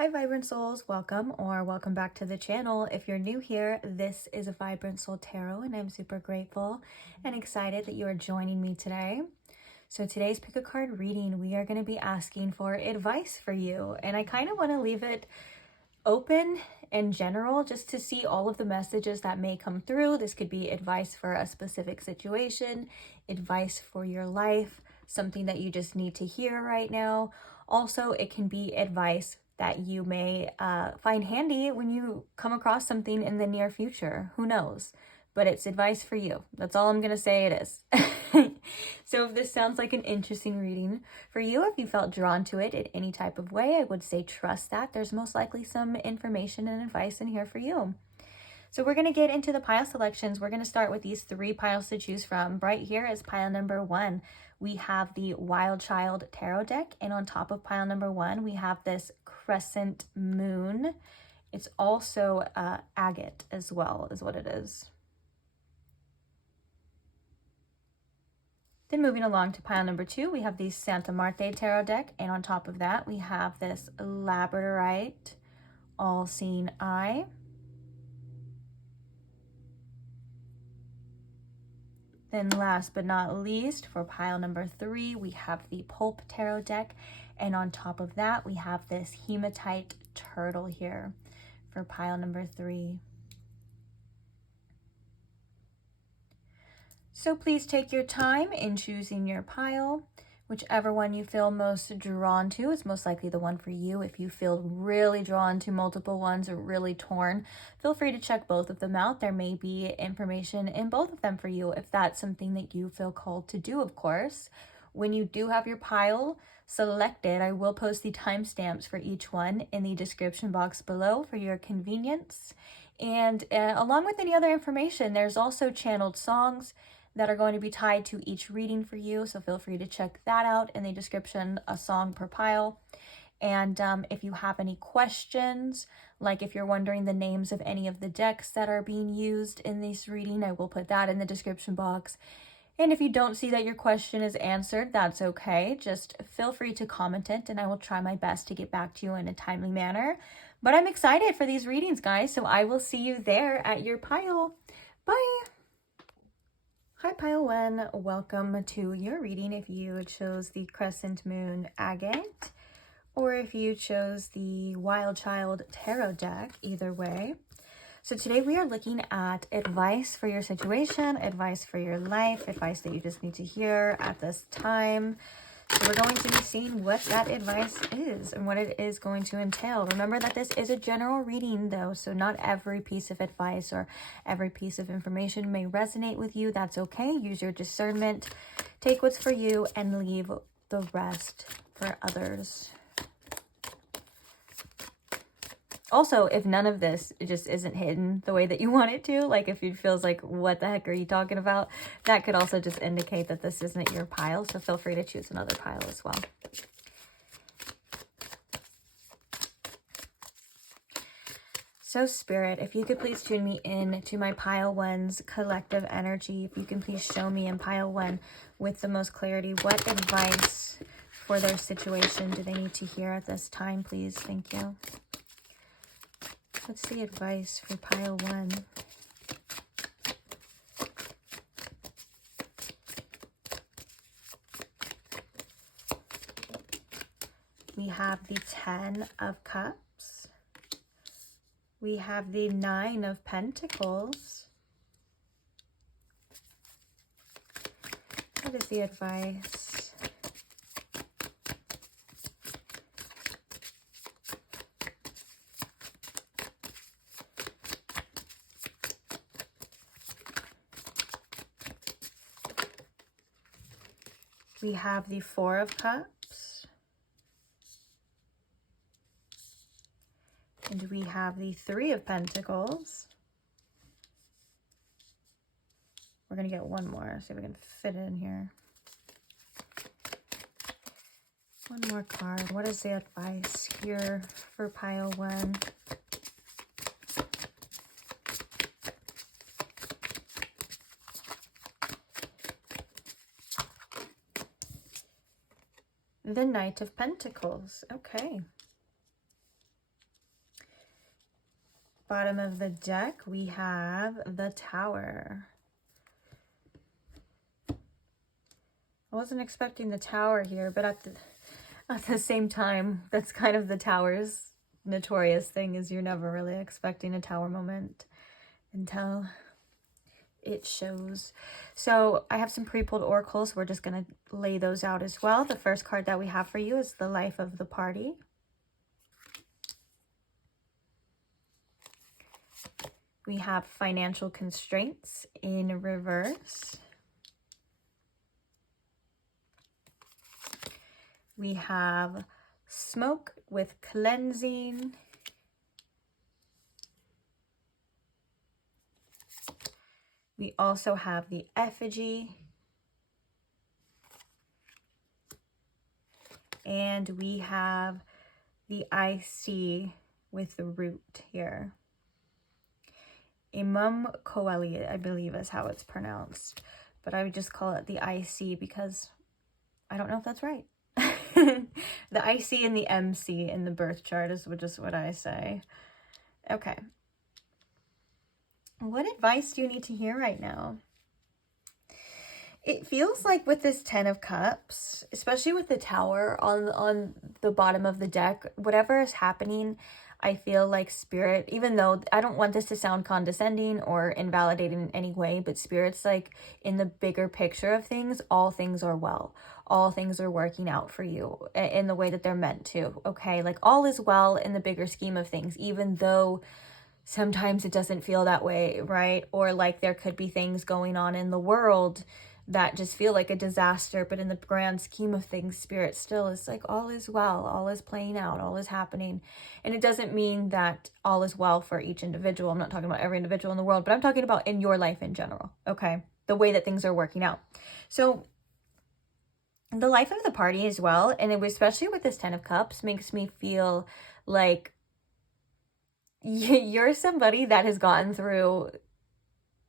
Hi Vibrant Souls, welcome or welcome back to the channel. If you're new here, this is a Vibrant Soul Tarot and I'm super grateful and excited that you are joining me today. So today's pick a card reading, we are going to be asking for advice for you, and I kind of want to leave it open in general just to see all of the messages that may come through. This could be advice for a specific situation, advice for your life, something that you just need to hear right now. Also, it can be advice that you may find handy when you come across something in the near future. Who knows? But it's advice for you. That's all I'm going to say it is. So if this sounds like an interesting reading for you, if you felt drawn to it in any type of way, I would say trust that. There's most likely some information and advice in here for you. So we're going to get into the pile selections. We're going to start with these 3 piles to choose from. Right here is pile number 1. We have the Wild Child Tarot deck, and on top of pile number 1, we have this crescent moon. It's also agate as well, is what it is. Then moving along to pile number 2, we have the Santa Muerte Tarot deck, and on top of that, we have this Labradorite All-Seeing Eye. Then last but not least, for pile number 3, we have the Pulp Tarot deck, and on top of that, we have this Hematite Turtle here for pile number 3. So please take your time in choosing your pile. Whichever one you feel most drawn to is most likely the one for you. If you feel really drawn to multiple ones or really torn, feel free to check both of them out. There may be information in both of them for you if that's something that you feel called to do, of course. When you do have your pile selected, I will post the timestamps for each one in the description box below for your convenience. And along with any other information, there's also channeled songs that are going to be tied to each reading for you, so feel free to check that out in the description, a song per pile. And if you have any questions, like if you're wondering the names of any of the decks that are being used in this reading, I will put that in the description box. And if you don't see that your question is answered, that's okay. Just feel free to comment it and I will try my best to get back to you in a timely manner. But I'm excited for these readings, guys, so I will see you there at your pile. Bye! Hi Pile 1, welcome to your reading if you chose the Crescent Moon Agate or if you chose the Wild Child Tarot deck, either way. So today we are looking at advice for your situation, advice for your life, advice that you just need to hear at this time. So we're going to be seeing what that advice is and what it is going to entail. Remember that this is a general reading though, so not every piece of advice or every piece of information may resonate with you. That's okay. Use your discernment. Take what's for you and leave the rest for others. Also, if none of this just isn't hidden the way that you want it to, like if it feels like, what the heck are you talking about? That could also just indicate that this isn't your pile. So feel free to choose another pile as well. So Spirit, if you could please tune me in to my pile 1's collective energy. If you can please show me in pile 1 with the most clarity, what advice for their situation do they need to hear at this time, please? Thank you. What's the advice for pile 1? We have the 10 of Cups. We have the 9 of Pentacles. What is the advice? We have the 4 of Cups. And we have the 3 of Pentacles. We're going to get one more, see if we can fit it in here. One more card. What is the advice here for pile 1? The Knight of Pentacles. Okay. Bottom of the deck, we have the Tower. I wasn't expecting the Tower here, but at the same time, that's kind of the Tower's notorious thing, is you're never really expecting a Tower moment until it shows. So I have some pre-pulled oracles. We're just going to lay those out as well. The first card that we have for you is the Life of the Party. We have Financial Constraints in reverse. We have Smoke with Cleansing. We also have the Effigy. And we have the IC with the Root here. Imam Koeli, I believe is how it's pronounced. But I would just call it the IC because I don't know if that's right. The IC and the MC in the birth chart is just what I say. Okay. What advice do you need to hear right now? It feels like with this 10 of Cups, especially with the Tower on the bottom of the deck, whatever is happening, I feel like Spirit, even though I don't want this to sound condescending or invalidating in any way, but Spirit's like in the bigger picture of things, all things are well. All things are working out for you in the way that they're meant to, okay? Like all is well in the bigger scheme of things, even though sometimes it doesn't feel that way, right? Or like there could be things going on in the world that just feel like a disaster, but in the grand scheme of things, Spirit still is like all is well, all is playing out, all is happening. And it doesn't mean that all is well for each individual. I'm not talking about every individual in the world, but I'm talking about in your life in general, okay? The way that things are working out. So the Life of the Party as well, and it was especially with this 10 of Cups, makes me feel like you're somebody that has gotten through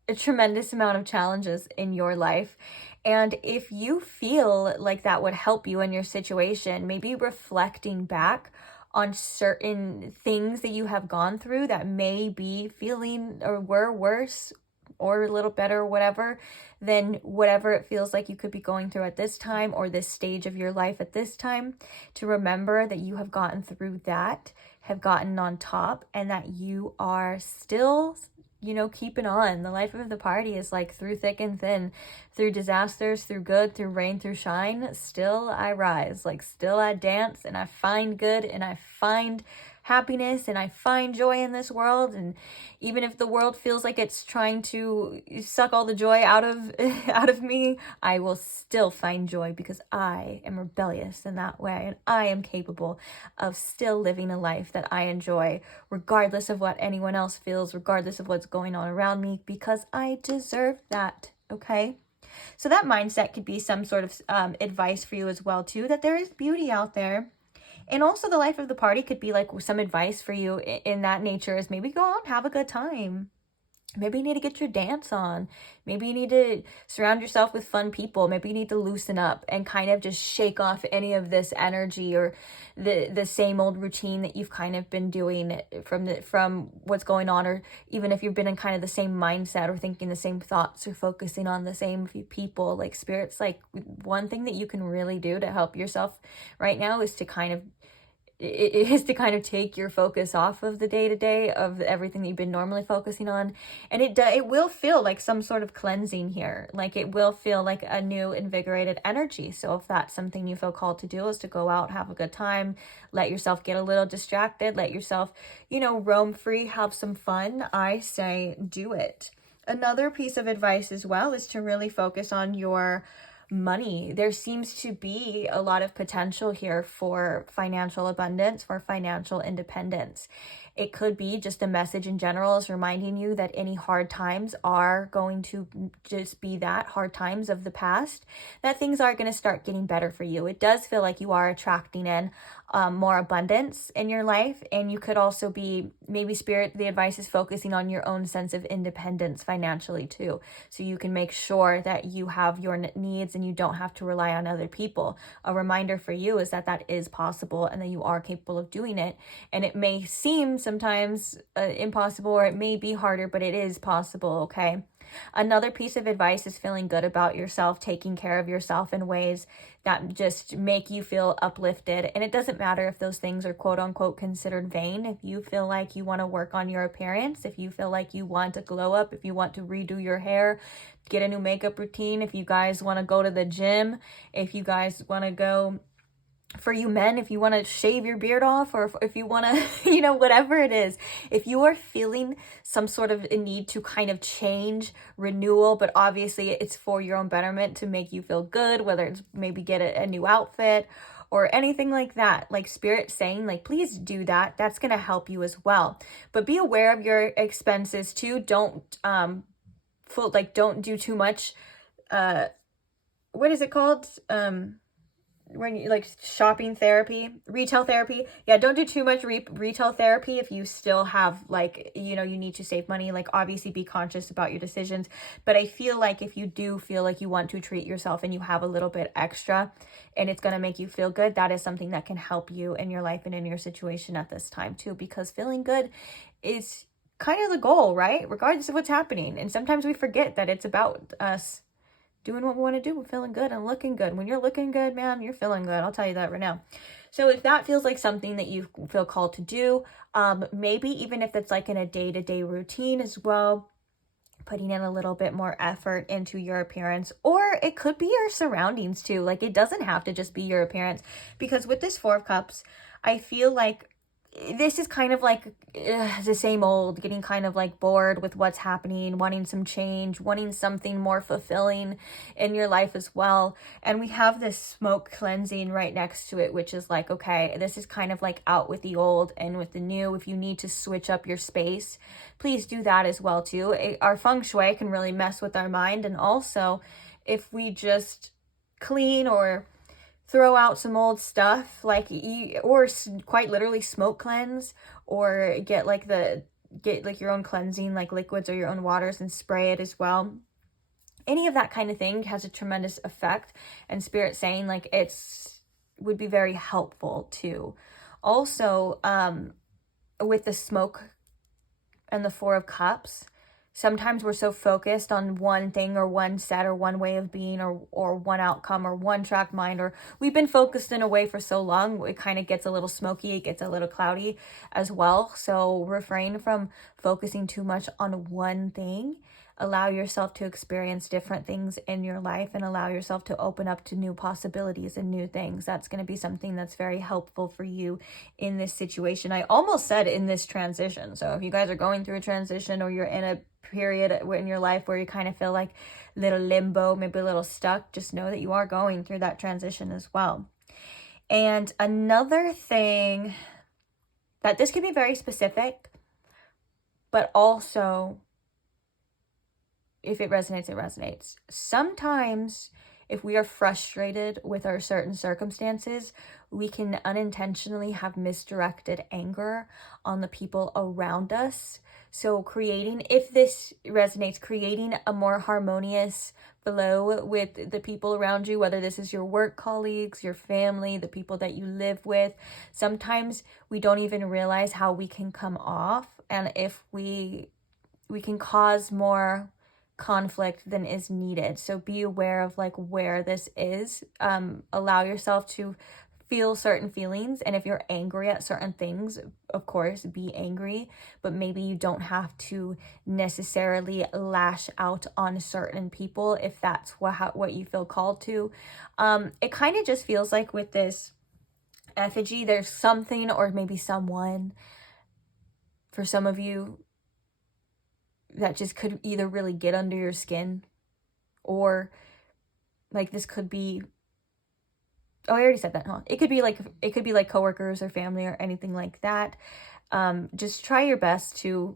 a tremendous amount of challenges in your life. And if you feel like that would help you in your situation, maybe reflecting back on certain things that you have gone through that may be feeling or were worse or a little better or whatever than whatever it feels like you could be going through at this time or this stage of your life at this time, to remember that you have gotten through that, have gotten on top, and that you are still, you know, keeping on. The Life of the Party is like through thick and thin, through disasters, through good, through rain, through shine, still I rise. Like still I dance and I find good and I find happiness and I find joy in this world. And even if the world feels like it's trying to suck all the joy out of me, I will still find joy because I am rebellious in that way, and I am capable of still living a life that I enjoy, regardless of what anyone else feels, regardless of what's going on around me, because I deserve that, okay? So that mindset could be some sort of advice for you as well too, that there is beauty out there. And also the Life of the Party could be like some advice for you in that nature is maybe go out and have a good time. Maybe you need to get your dance on. Maybe you need to surround yourself with fun people. Maybe you need to loosen up and kind of just shake off any of this energy or the same old routine that you've kind of been doing from what's going on, or even if you've been in kind of the same mindset or thinking the same thoughts or focusing on the same few people. Like Spirit's like one thing that you can really do to help yourself right now is to kind of take your focus off of the day-to-day of everything that you've been normally focusing on. And it will feel like some sort of cleansing here. Like it will feel like a new invigorated energy. So if that's something you feel called to do, is to go out, have a good time, let yourself get a little distracted, let yourself, you know, roam free, have some fun, I say do it. Another piece of advice as well is to really focus on your money. There seems to be a lot of potential here for financial abundance, for financial independence. It could be just a message in general is reminding you that any hard times are going to just be that, hard times of the past, that things are going to start getting better for you. It does feel like you are attracting in more abundance in your life. And you could also be, maybe spirit, the advice is focusing on your own sense of independence financially too. So you can make sure that you have your needs and you don't have to rely on other people. A reminder for you is that that is possible and that you are capable of doing it. And it may seem sometimes impossible, or it may be harder, but it is possible, okay? Another piece of advice is feeling good about yourself, taking care of yourself in ways that just make you feel uplifted. And it doesn't matter if those things are quote unquote considered vain. If you feel like you want to work on your appearance, if you feel like you want to glow up, if you want to redo your hair, get a new makeup routine, if you guys want to go to the gym, if you guys want to go, for you men, if you want to shave your beard off, or if you want to, whatever it is, if you are feeling some sort of a need to kind of change, renewal, but obviously it's for your own betterment to make you feel good, whether it's maybe get a new outfit or anything like that, like spirit saying, like, please do that. That's going to help you as well. But be aware of your expenses too. Don't, don't do too much, what is it called? When you like shopping therapy, retail therapy. Yeah, don't do too much retail therapy if you still have like, you need to save money. Like, obviously be conscious about your decisions. But I feel like if you do feel like you want to treat yourself and you have a little bit extra and it's going to make you feel good, that is something that can help you in your life and in your situation at this time too, because feeling good is kind of the goal, right? Regardless of what's happening. And sometimes we forget that it's about us doing what we want to do, feeling good and looking good. When you're looking good, man, you're feeling good. I'll tell you that right now. So if that feels like something that you feel called to do, maybe even if it's like in a day-to-day routine as well, putting in a little bit more effort into your appearance, or it could be your surroundings too. Like, it doesn't have to just be your appearance, because with this Four of Cups, I feel like this is kind of like the same old, getting kind of like bored with what's happening, wanting some change, wanting something more fulfilling in your life as well. And we have this smoke cleansing right next to it, which is like, okay, this is kind of like out with the old and with the new. If you need to switch up your space, please do that as well too. Our feng shui can really mess with our mind. And also, if we just clean or throw out some old stuff, like or quite literally smoke cleanse, or get your own cleansing like liquids or your own waters and spray it as well. Any of that kind of thing has a tremendous effect, and spirit saying like would be very helpful too. Also, with the smoke and the Four of Cups, sometimes we're so focused on one thing or one set or one way of being or one outcome or one track mind, or we've been focused in a way for so long, it kind of gets a little smoky, it gets a little cloudy as well. So refrain from focusing too much on one thing. Allow yourself to experience different things in your life and allow yourself to open up to new possibilities and new things. That's going to be something that's very helpful for you in this situation. I almost said in this transition. So if you guys are going through a transition, or you're in a period in your life where you kind of feel like a little limbo, maybe a little stuck, just know that you are going through that transition as well. And another thing, that this can be very specific, but also if it resonates, it resonates. Sometimes if we are frustrated with our certain circumstances, we can unintentionally have misdirected anger on the people around us. So if this resonates, creating a more harmonious flow with the people around you, whether this is your work colleagues, your family, the people that you live with. Sometimes we don't even realize how we can come off, and if we can cause more conflict than is needed. So be aware of like where this is. Allow yourself to feel certain feelings, and if you're angry at certain things, of course be angry, but maybe you don't have to necessarily lash out on certain people if that's what you feel called to. It kind of just feels like with this effigy, there's something or maybe someone for some of you that just could either really get under your skin, or like this could be, oh, I already said that, huh? It could be like coworkers or family or anything like that. Just try your best to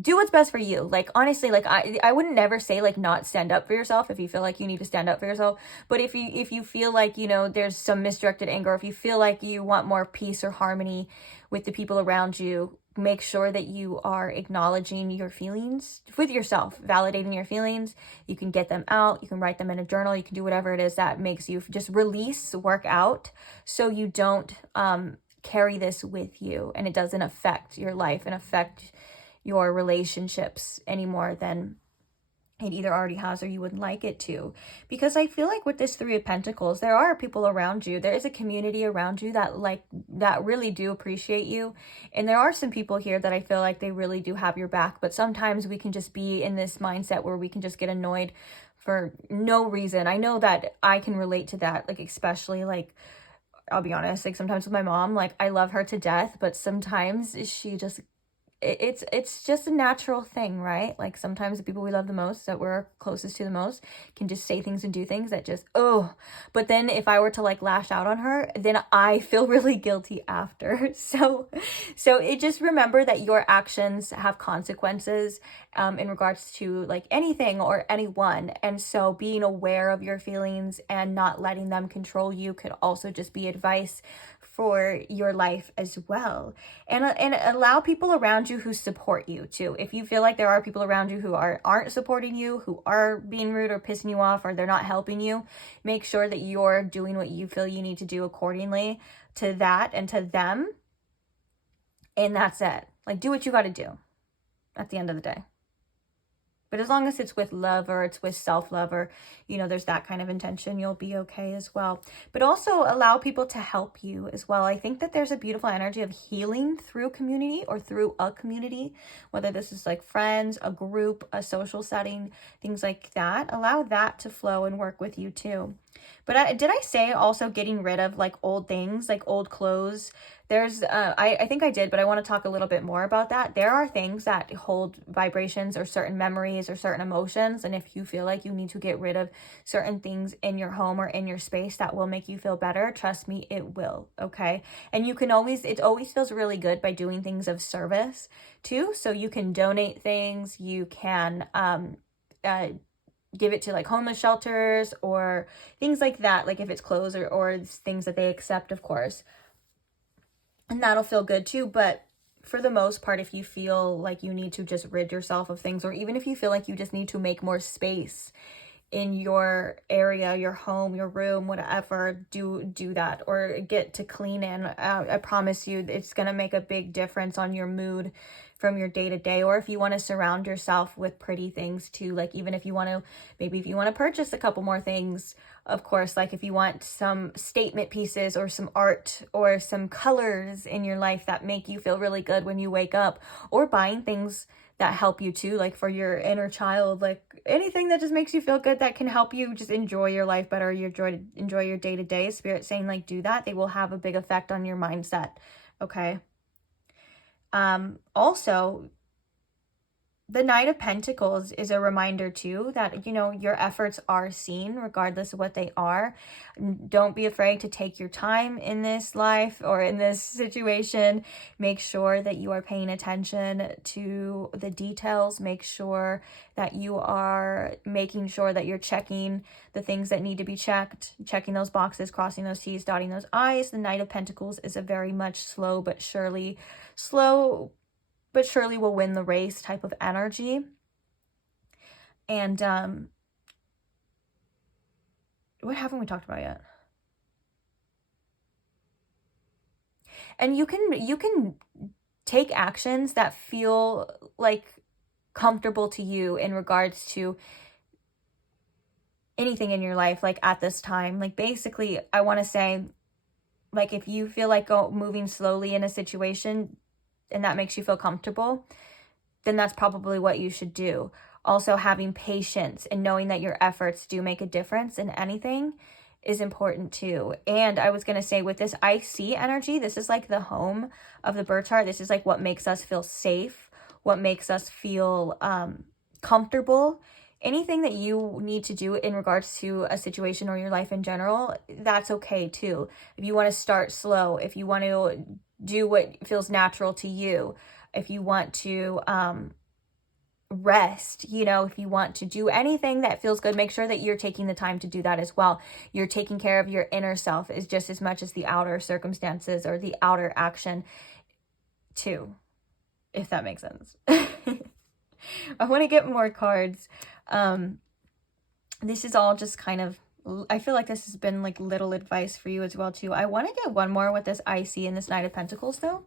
do what's best for you. Like, honestly, like I wouldn't never say like not stand up for yourself if you feel like you need to stand up for yourself. But if you feel like, you know, there's some misdirected anger, if you feel like you want more peace or harmony with the people around you, make sure that you are acknowledging your feelings with yourself, validating your feelings. You can get them out, you can write them in a journal, you can do whatever it is that makes you just release, work out, so you don't carry this with you and it doesn't affect your life and affect your relationships any more than it either already has or you would like it to. Because I feel like with this Three of Pentacles, there are people around you, there is a community around you that really do appreciate you, and there are some people here that I feel like they really do have your back. But sometimes we can just be in this mindset where we can just get annoyed for no reason. I know that I can relate to that, like especially like, I'll be honest, like sometimes with my mom, like I love her to death, but sometimes she just, it's just a natural thing, right? Like sometimes the people we love the most, that we're closest to the most, can just say things and do things that just, oh. But then if I were to like lash out on her, then I feel really guilty after. So it just, remember that your actions have consequences in regards to like anything or anyone. And so being aware of your feelings and not letting them control you could also just be advice for your life as well. And allow people around you who support you too. If you feel like there are people around you who aren't supporting you, who are being rude or pissing you off, or they're not helping you, make sure that you're doing what you feel you need to do accordingly to that and to them. And that's it. Like, do what you got to do at the end of the day. But as long as it's with love or it's with self-love, or, you know, there's that kind of intention, you'll be okay as well. But also allow people to help you as well. I think that there's a beautiful energy of healing through community or through a community, whether this is like friends, a group, a social setting, things like that. Allow that to flow and work with you too. But did I say also getting rid of like old things, like old clothes? There's, I think I did, but I want to talk a little bit more about that. There are things that hold vibrations or certain memories or certain emotions. And if you feel like you need to get rid of certain things in your home or in your space that will make you feel better, trust me, it will. Okay. And you can always, it always feels really good by doing things of service too. So you can donate things, you can, give it to like homeless shelters or things like that. Like if it's clothes or things that they accept, of course. And that'll feel good too. But for the most part, if you feel like you need to just rid yourself of things, or even if you feel like you just need to make more space in your area, your home, your room, whatever, do that, or get to clean in. I promise you, it's going to make a big difference on your mood from your day to day. Or if you want to surround yourself with pretty things too, like even if you want to, maybe if you want to purchase a couple more things, of course, like if you want some statement pieces or some art or some colors in your life that make you feel really good when you wake up, or buying things that help you too, like for your inner child, like anything that just makes you feel good, that can help you just enjoy your life better, enjoy your day-to-day. Spirit saying like do that. They will have a big effect on your mindset. Okay. Also, the Knight of Pentacles is a reminder too that, you know, your efforts are seen regardless of what they are. Don't be afraid to take your time in this life or in this situation. Make sure that you are paying attention to the details. Make sure that you are making sure that you're checking the things that need to be checked, checking those boxes, crossing those T's, dotting those I's. The Knight of Pentacles is a very much slow but surely will win the race type of energy. And what haven't we talked about yet? And you can take actions that feel like comfortable to you in regards to anything in your life, like at this time. Like basically, I want to say, like if you feel like moving slowly in a situation and that makes you feel comfortable, then that's probably what you should do. Also, having patience and knowing that your efforts do make a difference in anything is important too. And I was going to say, with this IC energy, this is like the home of the birth chart. This is like what makes us feel safe, what makes us feel comfortable. Anything that you need to do in regards to a situation or your life in general, that's okay too. If you want to start slow, if you want to do what feels natural to you, if you want to rest, you know, if you want to do anything that feels good, make sure that you're taking the time to do that as well. You're taking care of your inner self is just as much as the outer circumstances or the outer action too, if that makes sense. I want to get more cards. This is all just kind of, I feel like this has been like little advice for you as well too. I want to get one more with this IC and this Knight of Pentacles though,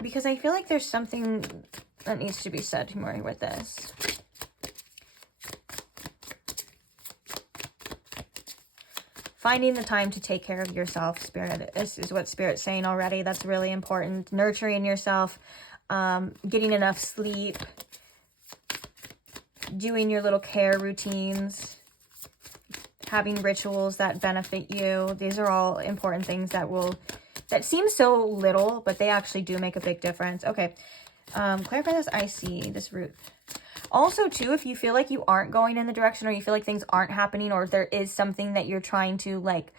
because I feel like there's something that needs to be said more with this. Finding the time to take care of yourself, Spirit. This is what Spirit's saying already. That's really important. Nurturing yourself, getting enough sleep, doing your little care routines, having rituals that benefit you. These are all important things that seem so little, but they actually do make a big difference. Okay, clarify this IC, this root. Also, too, if you feel like you aren't going in the direction, or you feel like things aren't happening, or there is something that you're trying to like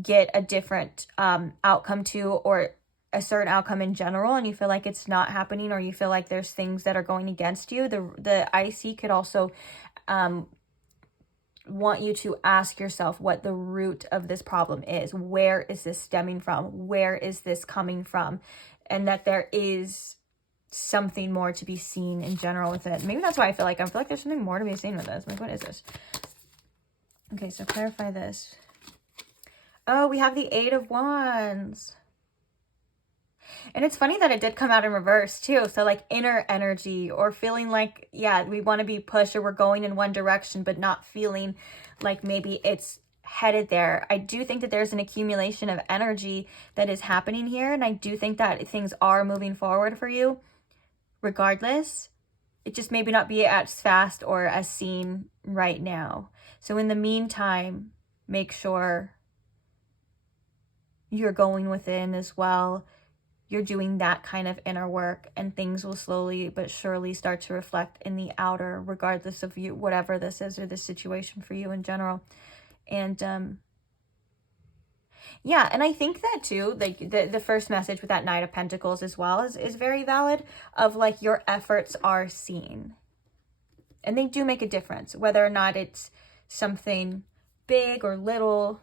get a different outcome to, or a certain outcome in general, and you feel like it's not happening, or you feel like there's things that are going against you, the IC could also want you to ask yourself what the root of this problem is. Where is this stemming from? Where is this coming from? And that there is something more to be seen in general with it. Maybe that's why I feel like there's something more to be seen with this. Like, what is this? Okay, so clarify this. Oh, we have the 8 of Wands. And it's funny that it did come out in reverse too. So like inner energy, or feeling like, yeah, we want to be pushed, or we're going in one direction, but not feeling like maybe it's headed there. I do think that there's an accumulation of energy that is happening here. And I do think that things are moving forward for you regardless. It just maybe not be as fast or as seen right now. So in the meantime, make sure you're going within as well. You're doing that kind of inner work, and things will slowly but surely start to reflect in the outer, regardless of you, whatever this is, or this situation for you in general. And yeah, and I think that too, like the first message with that Knight of Pentacles as well is very valid, of like your efforts are seen. And they do make a difference, whether or not it's something big or little.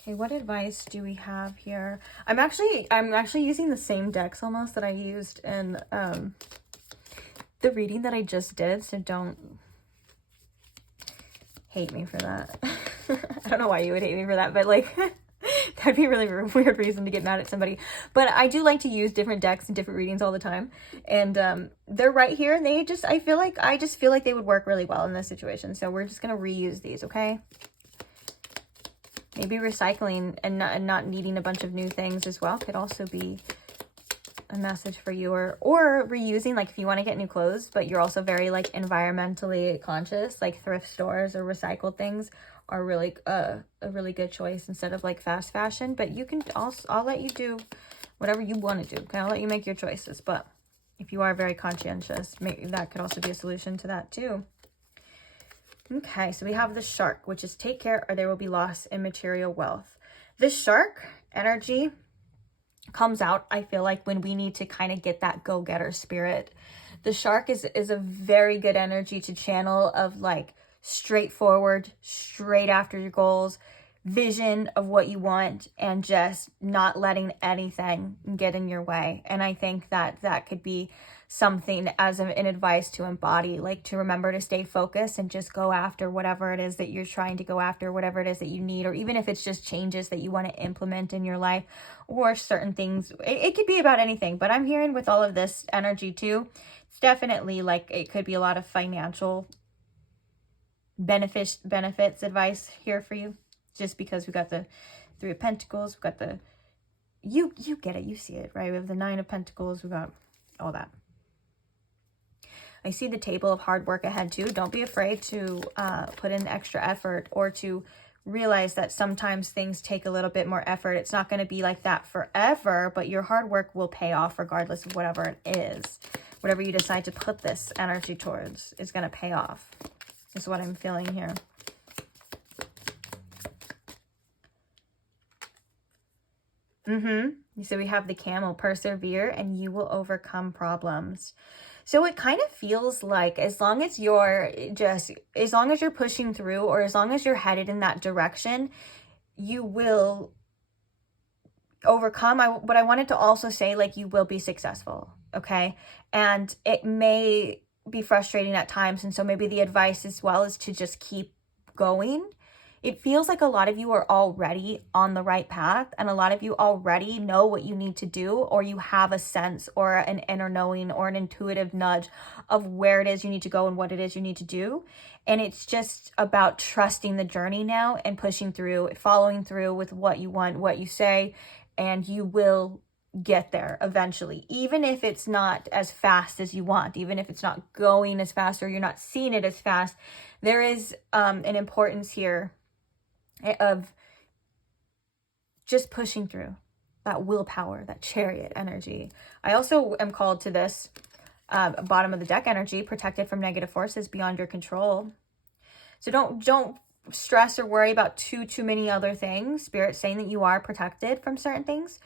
Okay, what advice do we have here? I'm actually using the same decks almost that I used in the reading that I just did, so don't hate me for that. I don't know why you would hate me for that, but like that'd be a really weird reason to get mad at somebody. But I do like to use different decks and different readings all the time, and they're right here, and I just feel like they would work really well in this situation. So we're just gonna reuse these, okay? Maybe recycling and not needing a bunch of new things as well could also be a message for you, or reusing, like if you want to get new clothes, but you're also very like environmentally conscious, like thrift stores or recycled things are really a really good choice instead of like fast fashion. But you can also, I'll let you do whatever you want to do. Okay, I'll let you make your choices. But if you are very conscientious, maybe that could also be a solution to that too. Okay, so we have the shark, which is take care or there will be loss in material wealth. This shark energy comes out, I feel like, when we need to kind of get that go-getter spirit. The shark is a very good energy to channel, of like straightforward, straight after your goals, vision of what you want, and just not letting anything get in your way. And I think that that could be something as an advice to embody, like to remember to stay focused and just go after whatever it is that you're trying to go after, whatever it is that you need, or even if it's just changes that you want to implement in your life, or certain things. It could be about anything, but I'm hearing with all of this energy too, it's definitely like it could be a lot of financial benefits advice here for you, just because we got the 3 of Pentacles, we've got the, you get it, you see it, right? We have the 9 of Pentacles, we got all that. I see the table of hard work ahead too. Don't be afraid to put in extra effort, or to realize that sometimes things take a little bit more effort. It's not going to be like that forever, but your hard work will pay off regardless of whatever it is. Whatever you decide to put this energy towards is going to pay off, is what I'm feeling here. So we have the camel, persevere and you will overcome problems. So it kind of feels like as long as you're pushing through, or as long as you're headed in that direction, you will overcome. But I wanted to also say, like, you will be successful, okay? And it may be frustrating at times, and so maybe the advice as well is to just keep going. It feels like a lot of you are already on the right path, and a lot of you already know what you need to do, or you have a sense or an inner knowing or an intuitive nudge of where it is you need to go and what it is you need to do. And it's just about trusting the journey now and pushing through, following through with what you want, what you say, and you will get there eventually, even if it's not as fast as you want, even if it's not going as fast or you're not seeing it as fast. There is an importance here of just pushing through, that willpower, that chariot energy. I also am called to this bottom of the deck energy, protected from negative forces beyond your control. So don't stress or worry about too many other things. Spirit's saying that you are protected from certain things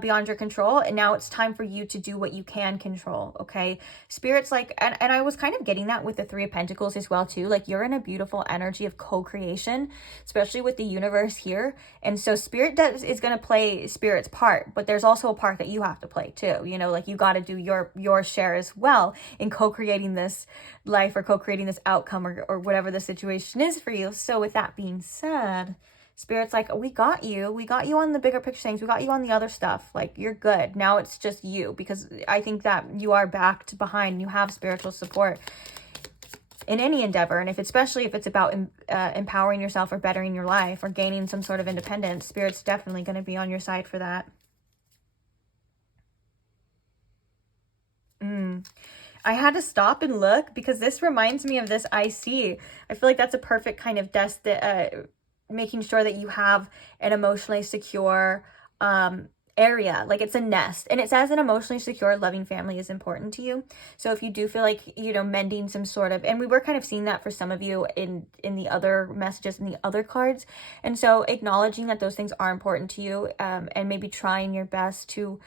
beyond your control, and now it's time for you to do what you can control. Okay, Spirit's like, and I was kind of getting that with the Three of Pentacles as well too. Like, you're in a beautiful energy of co-creation, especially with the universe here, and so Spirit is going to play Spirit's part, but there's also a part that you have to play too. You know, like, you got to do your share as well in co-creating this life, or co-creating this outcome, or whatever the situation is for you. So with that being said, Spirit's like, we got you on the bigger picture things, we got you on the other stuff, like, you're good. Now it's just you, because I think that you are backed behind, you have spiritual support in any endeavor. And especially if it's about empowering yourself or bettering your life or gaining some sort of independence, Spirit's definitely going to be on your side for that. I had to stop and look because this reminds me of this IC. I feel like that's a perfect kind of making sure that you have an emotionally secure area. Like, it's a nest, and it says an emotionally secure, loving family is important to you. So if you do feel like, you know, mending some sort of, and we were kind of seeing that for some of you in the other messages and the other cards. And so acknowledging that those things are important to you, and maybe trying your best to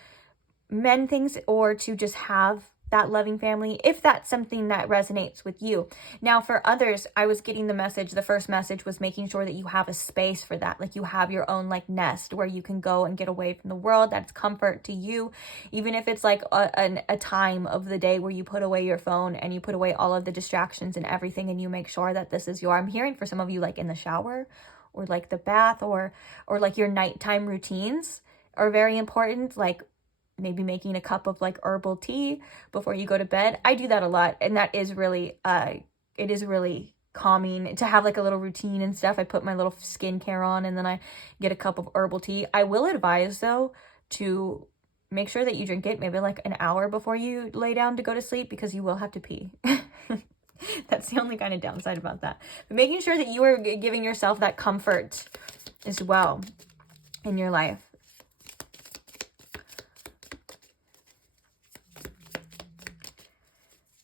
mend things, or to just have that loving family, if that's something that resonates with you. Now, for others, I was getting the first message was making sure that you have a space for that. Like, you have your own, like, nest where you can go and get away from the world. That's comfort to you. Even if it's like a time of the day where you put away your phone and you put away all of the distractions and everything, and you make sure that this is I'm hearing for some of you, like, in the shower, or like the bath, or like your nighttime routines are very important. Like, maybe making a cup of, like, herbal tea before you go to bed. I do that a lot, and that is really it is really calming to have, like, a little routine and stuff. I put my little skincare on, and then I get a cup of herbal tea. I will advise, though, to make sure that you drink it maybe like an hour before you lay down to go to sleep, because you will have to pee. That's the only kind of downside about that. But making sure that you are giving yourself that comfort as well in your life.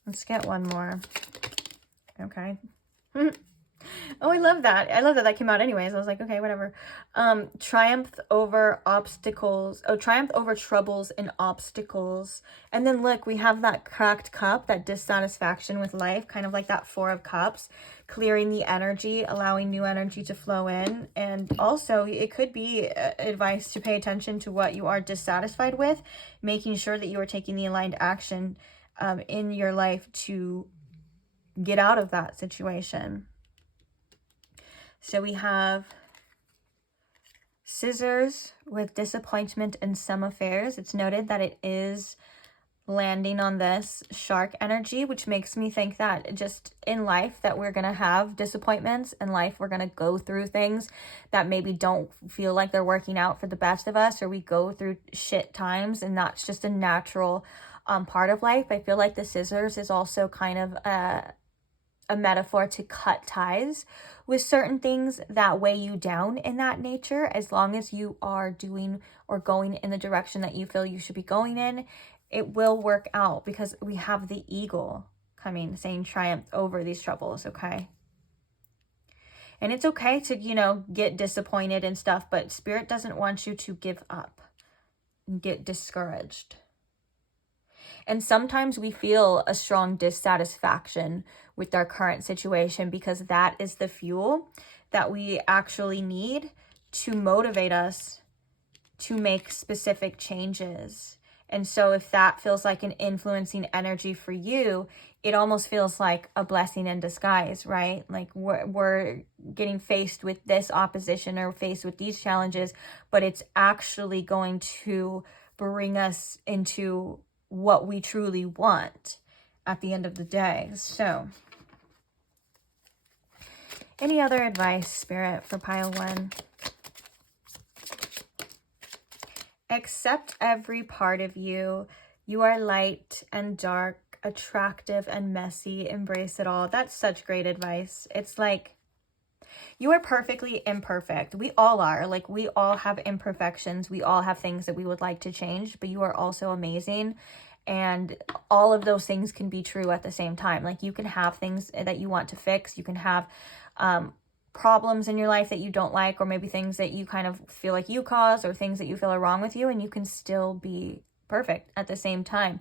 Let's get one more. Okay. Oh, I love that. I love that came out anyways. I was like, okay, whatever. Triumph over obstacles. Oh, triumph over troubles and obstacles. And then look, we have that cracked cup, that dissatisfaction with life, kind of like that Four of Cups, clearing the energy, allowing new energy to flow in. And also, it could be advice to pay attention to what you are dissatisfied with, making sure that you are taking the aligned action in your life to get out of that situation. So we have Scissors with disappointment in some affairs. It's noted that it is landing on this shark energy, which makes me think that just in life that we're going to have disappointments. In life, we're going to go through things that maybe don't feel like they're working out for the best of us, or we go through shit times, and that's just a natural part of life. I feel like the scissors is also kind of a metaphor to cut ties with certain things that weigh you down in that nature. As long as you are doing or going in the direction that you feel you should be going in, it will work out, because we have the eagle coming, saying triumph over these troubles, okay? And it's okay to, you know, get disappointed and stuff, but Spirit doesn't want you to give up and get discouraged. And sometimes we feel a strong dissatisfaction with our current situation because that is the fuel that we actually need to motivate us to make specific changes. And so if that feels like an influencing energy for you, it almost feels like a blessing in disguise, right? Like we're getting faced with this opposition or faced with these challenges, but it's actually going to bring us into what we truly want at the end of the day. So any other advice, Spirit, for pile 1? Accept every part of you. You are light and dark, attractive and messy. Embrace it all. That's such great advice. It's like, you are perfectly imperfect. We all are. Like, we all have imperfections. We all have things that we would like to change, but you are also amazing. And all of those things can be true at the same time. Like, you can have things that you want to fix. You can have problems in your life that you don't like, or maybe things that you kind of feel like you caused, or things that you feel are wrong with you, and you can still be perfect at the same time.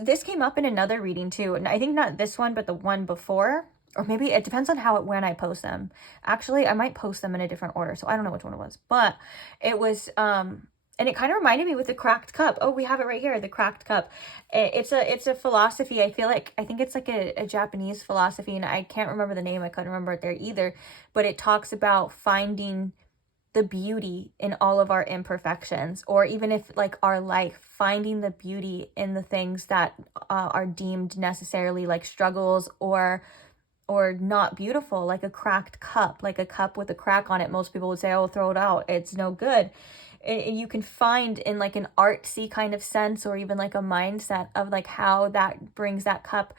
This came up in another reading too, and I think not this one, but the one before, or maybe it depends on when I post them. Actually, I might post them in a different order, so I don't know which one it was, but it was and it kind of reminded me with the cracked cup. Oh, we have it right here, the cracked cup. It's a philosophy. I think it's like a Japanese philosophy, and I can't remember the name. I couldn't remember it there either. But it talks about finding the beauty in all of our imperfections, or even if like our life, finding the beauty in the things that are deemed necessarily like struggles or not beautiful, like a cracked cup, like a cup with a crack on it. Most people would say, oh, throw it out, it's no good. You can find in like an artsy kind of sense, or even like a mindset of like how that brings that cup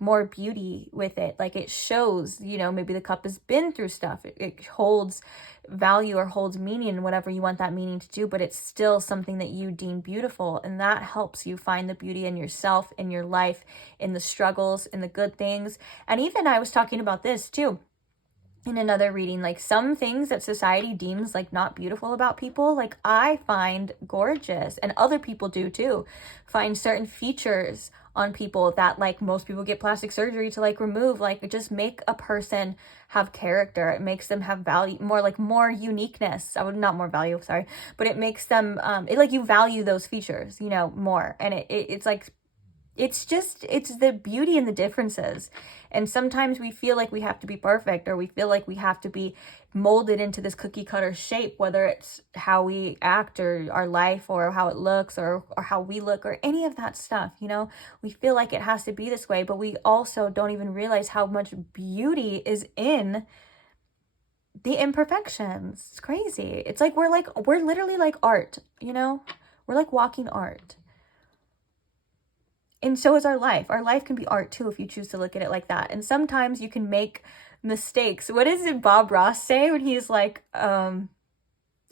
more beauty with it. Like, it shows, maybe the cup has been through stuff. It holds value or holds meaning, whatever you want that meaning to do, but it's still something that you deem beautiful. And that helps you find the beauty in yourself, in your life, in the struggles, in the good things. And even I was talking about this too in another reading, like some things that society deems like not beautiful about people, like I find gorgeous, and other people do too. Find certain features on people that like most people get plastic surgery to like remove, like just make a person have character. It makes them have value, more uniqueness. Not more value, sorry, but it makes them you value those features, more. And it's like, it's the beauty in the differences. And sometimes we feel like we have to be perfect, or we feel like we have to be molded into this cookie cutter shape, whether it's how we act or our life or how it looks or how we look or any of that stuff. We feel like it has to be this way, but we also don't even realize how much beauty is in the imperfections. It's crazy. It's like we're literally like art, we're like walking art. And so is our life. Our life can be art too, if you choose to look at it like that. And sometimes you can make mistakes. What does Bob Ross say when he's like, actually,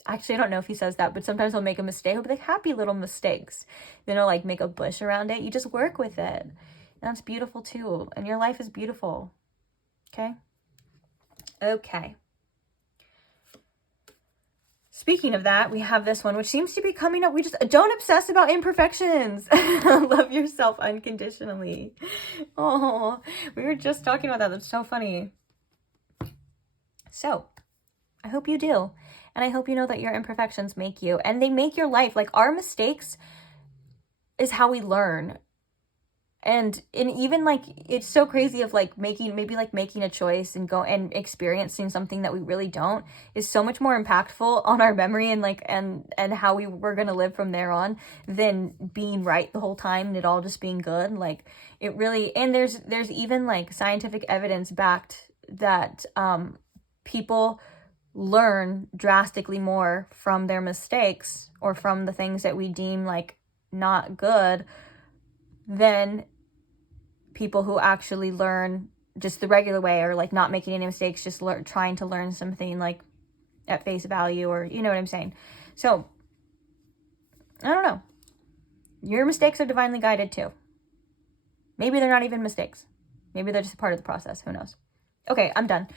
I don't know if he says that, but sometimes he'll make a mistake. He'll be like, happy little mistakes. Then he'll like make a bush around it. You just work with it. And that's beautiful too. And your life is beautiful. Okay? Okay. Speaking of that, we have this one, which seems to be coming up. We just don't obsess about imperfections. Love yourself unconditionally. Oh, we were just talking about that. That's so funny. So I hope you do. And I hope you know that your imperfections make you, and they make your life. Like, our mistakes is how we learn. And even like, it's so crazy of like making a choice and go and experiencing something that we really don't is so much more impactful on our memory and like, and how we're going to live from there on, than being right the whole time and it all just being good. Like, it really, and there's even like scientific evidence backed that, people learn drastically more from their mistakes or from the things that we deem like not good than people who actually learn just the regular way, or like not making any mistakes, just trying to learn something like at face value, or you know what I'm saying. So I don't know, your mistakes are divinely guided too. Maybe they're not even mistakes, maybe they're just a part of the process. Who knows? Okay, I'm done.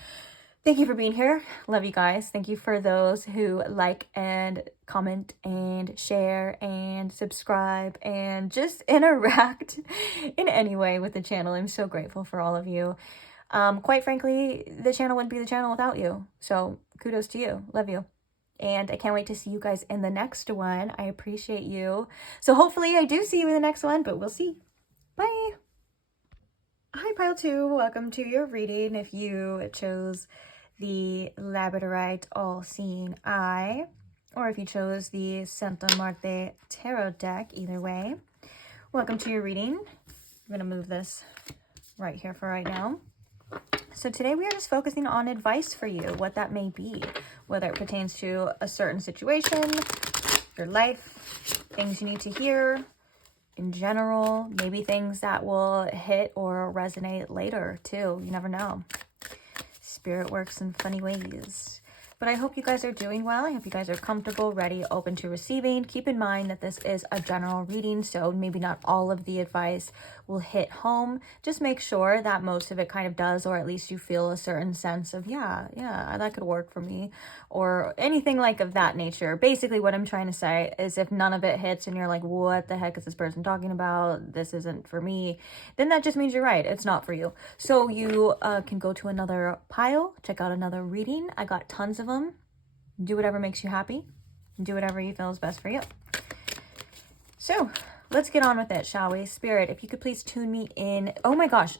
Thank you for being here. Love you guys. Thank you for those who like and comment and share and subscribe and just interact in any way with the channel. I'm so grateful for all of you. Quite frankly, the channel wouldn't be the channel without you. So kudos to you. Love you. And I can't wait to see you guys in the next one. I appreciate you. So hopefully I do see you in the next one, but we'll see. Bye. Hi, Pile 2. Welcome to your reading. If you chose the Labradorite All-Seeing Eye, or if you chose the Santa Muerte Tarot deck, either way, welcome to your reading. I'm going to move this right here for right now. So today we are just focusing on advice for you, what that may be, whether it pertains to a certain situation, your life, things you need to hear in general, maybe things that will hit or resonate later too. You never know. Spirit works in funny ways. But I hope you guys are doing well. I hope you guys are comfortable, ready, open to receiving. Keep in mind that this is a general reading, so maybe not all of the advice will hit home. Just make sure that most of it kind of does, or at least you feel a certain sense of, yeah, that could work for me, or anything like of that nature. Basically, what I'm trying to say is if none of it hits and you're like, what the heck is this person talking about? This isn't for me. Then that just means you're right. It's not for you. So you can go to another pile, check out another reading. I got tons of them. Do whatever makes you happy. Do whatever you feel is best for you. So let's get on with it, shall we? Spirit, if you could please tune me in. Oh my gosh,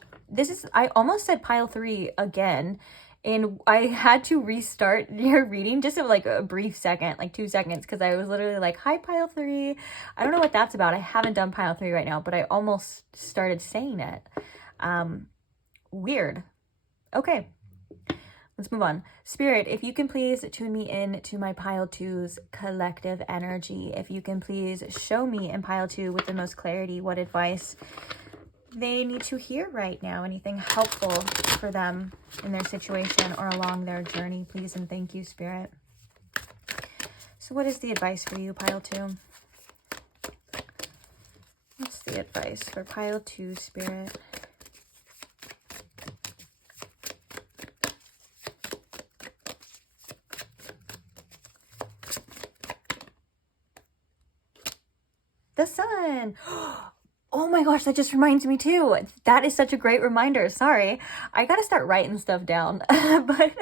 I almost said pile 3 again, and I had to restart your reading just in like a brief second, like 2 seconds, because I was literally like, hi, pile 3. I don't know what that's about. I haven't done pile 3 right now, but I almost started saying it. Weird. Okay. Let's move on. Spirit, if you can please tune me in to my pile 2's collective energy. If you can please show me in pile 2 with the most clarity what advice they need to hear right now. Anything helpful for them in their situation or along their journey, please and thank you, Spirit. So what is the advice for you, pile 2? What's the advice for pile 2, Spirit? The sun. Oh my gosh, that just reminds me too. That is such a great reminder. Sorry. I got to start writing stuff down. But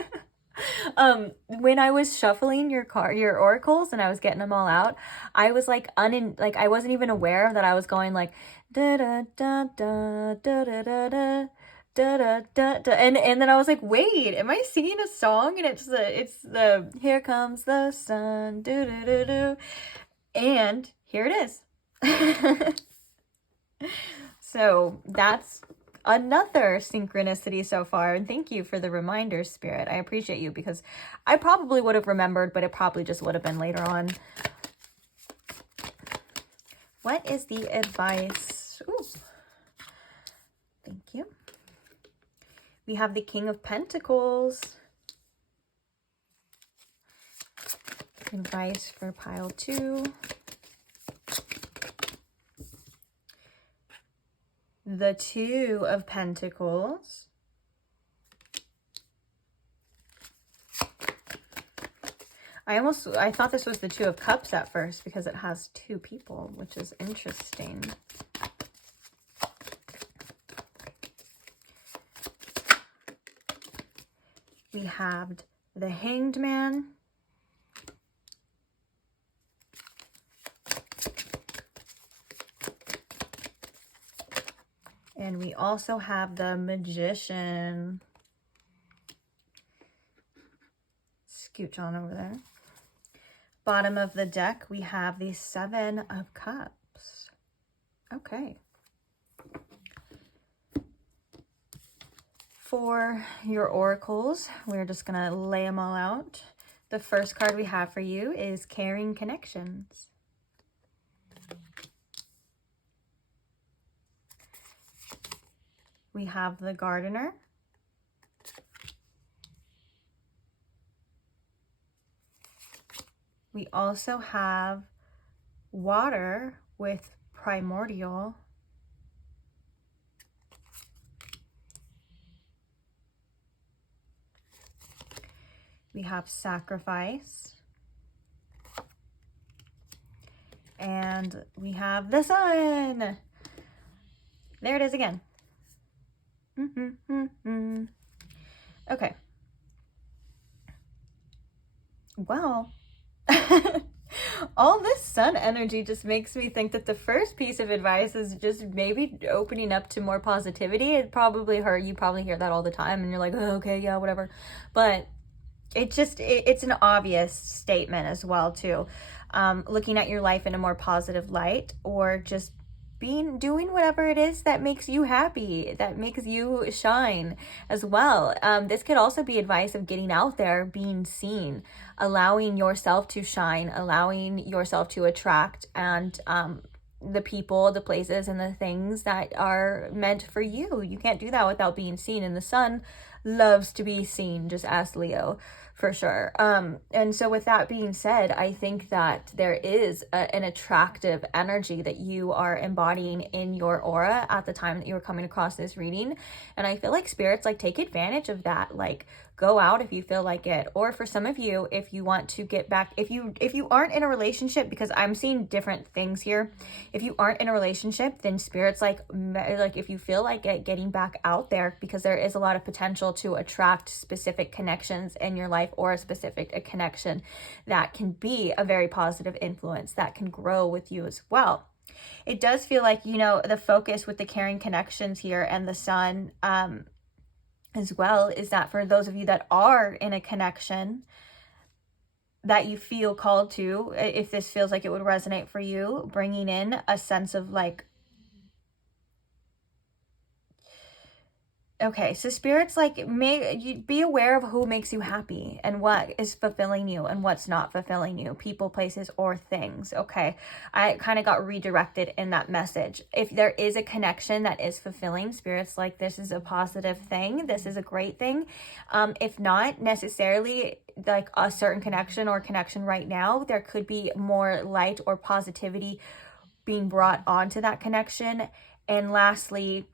when I was shuffling your oracles and I was getting them all out, I was like I wasn't even aware that I was going like da da da da da da da da. Da, da, da, da. And then I was like, wait, am I singing a song? And it's the here comes the sun, do do do do, and here it is. So that's another synchronicity so far, and thank you for the reminder, Spirit. I appreciate you, because I probably would have remembered, but it probably just would have been later on. What is the advice? Ooh. Thank you. We have the King of Pentacles. Advice for pile 2. The Two of Pentacles. I thought this was the Two of Cups at first because it has 2 people, which is interesting. We have the Hanged Man. And we also have the Magician. Scooch on over there. Bottom of the deck, we have the Seven of Cups. Okay. For your oracles, we're just going to lay them all out. The first card we have for you is Caring Connections. We have the Gardener. We also have Water with Primordial. We have sacrifice. And we have the sun. There it is again. Okay. Well, all this sun energy just makes me think that the first piece of advice is just maybe opening up to more positivity. You probably hear that all the time and you're like, oh, okay, yeah, whatever. But it's an obvious statement as well too. Looking at your life in a more positive light, or just doing whatever it is that makes you happy, that makes you shine as well. This could also be advice of getting out there, being seen, allowing yourself to shine, allowing yourself to attract, and the people, the places, and the things that are meant for you. You can't do that without being seen, and the sun loves to be seen, just ask Leo. For sure. And so with that being said, I think that there is an attractive energy that you are embodying in your aura at the time that you were coming across this reading. And I feel like spirits like take advantage of that. Like, go out if you feel like it. Or for some of you, if you want to get back, if you aren't in a relationship, because I'm seeing different things here. If you aren't in a relationship, then spirits like if you feel like it, getting back out there, because there is a lot of potential to attract specific connections in your life, or a connection that can be a very positive influence that can grow with you as well. It does feel like, the focus with the caring connections here and the sun, as well, is that for those of you that are in a connection that you feel called to, if this feels like it would resonate for you, bringing in a sense of like, okay, so spirits be aware of who makes you happy and what is fulfilling you and what's not fulfilling you, people, places, or things. Okay, I kind of got redirected in that message. If there is a connection that is fulfilling, spirits like, this is a positive thing, this is a great thing. If not necessarily like a certain connection right now, there could be more light or positivity being brought onto that connection. And lastly,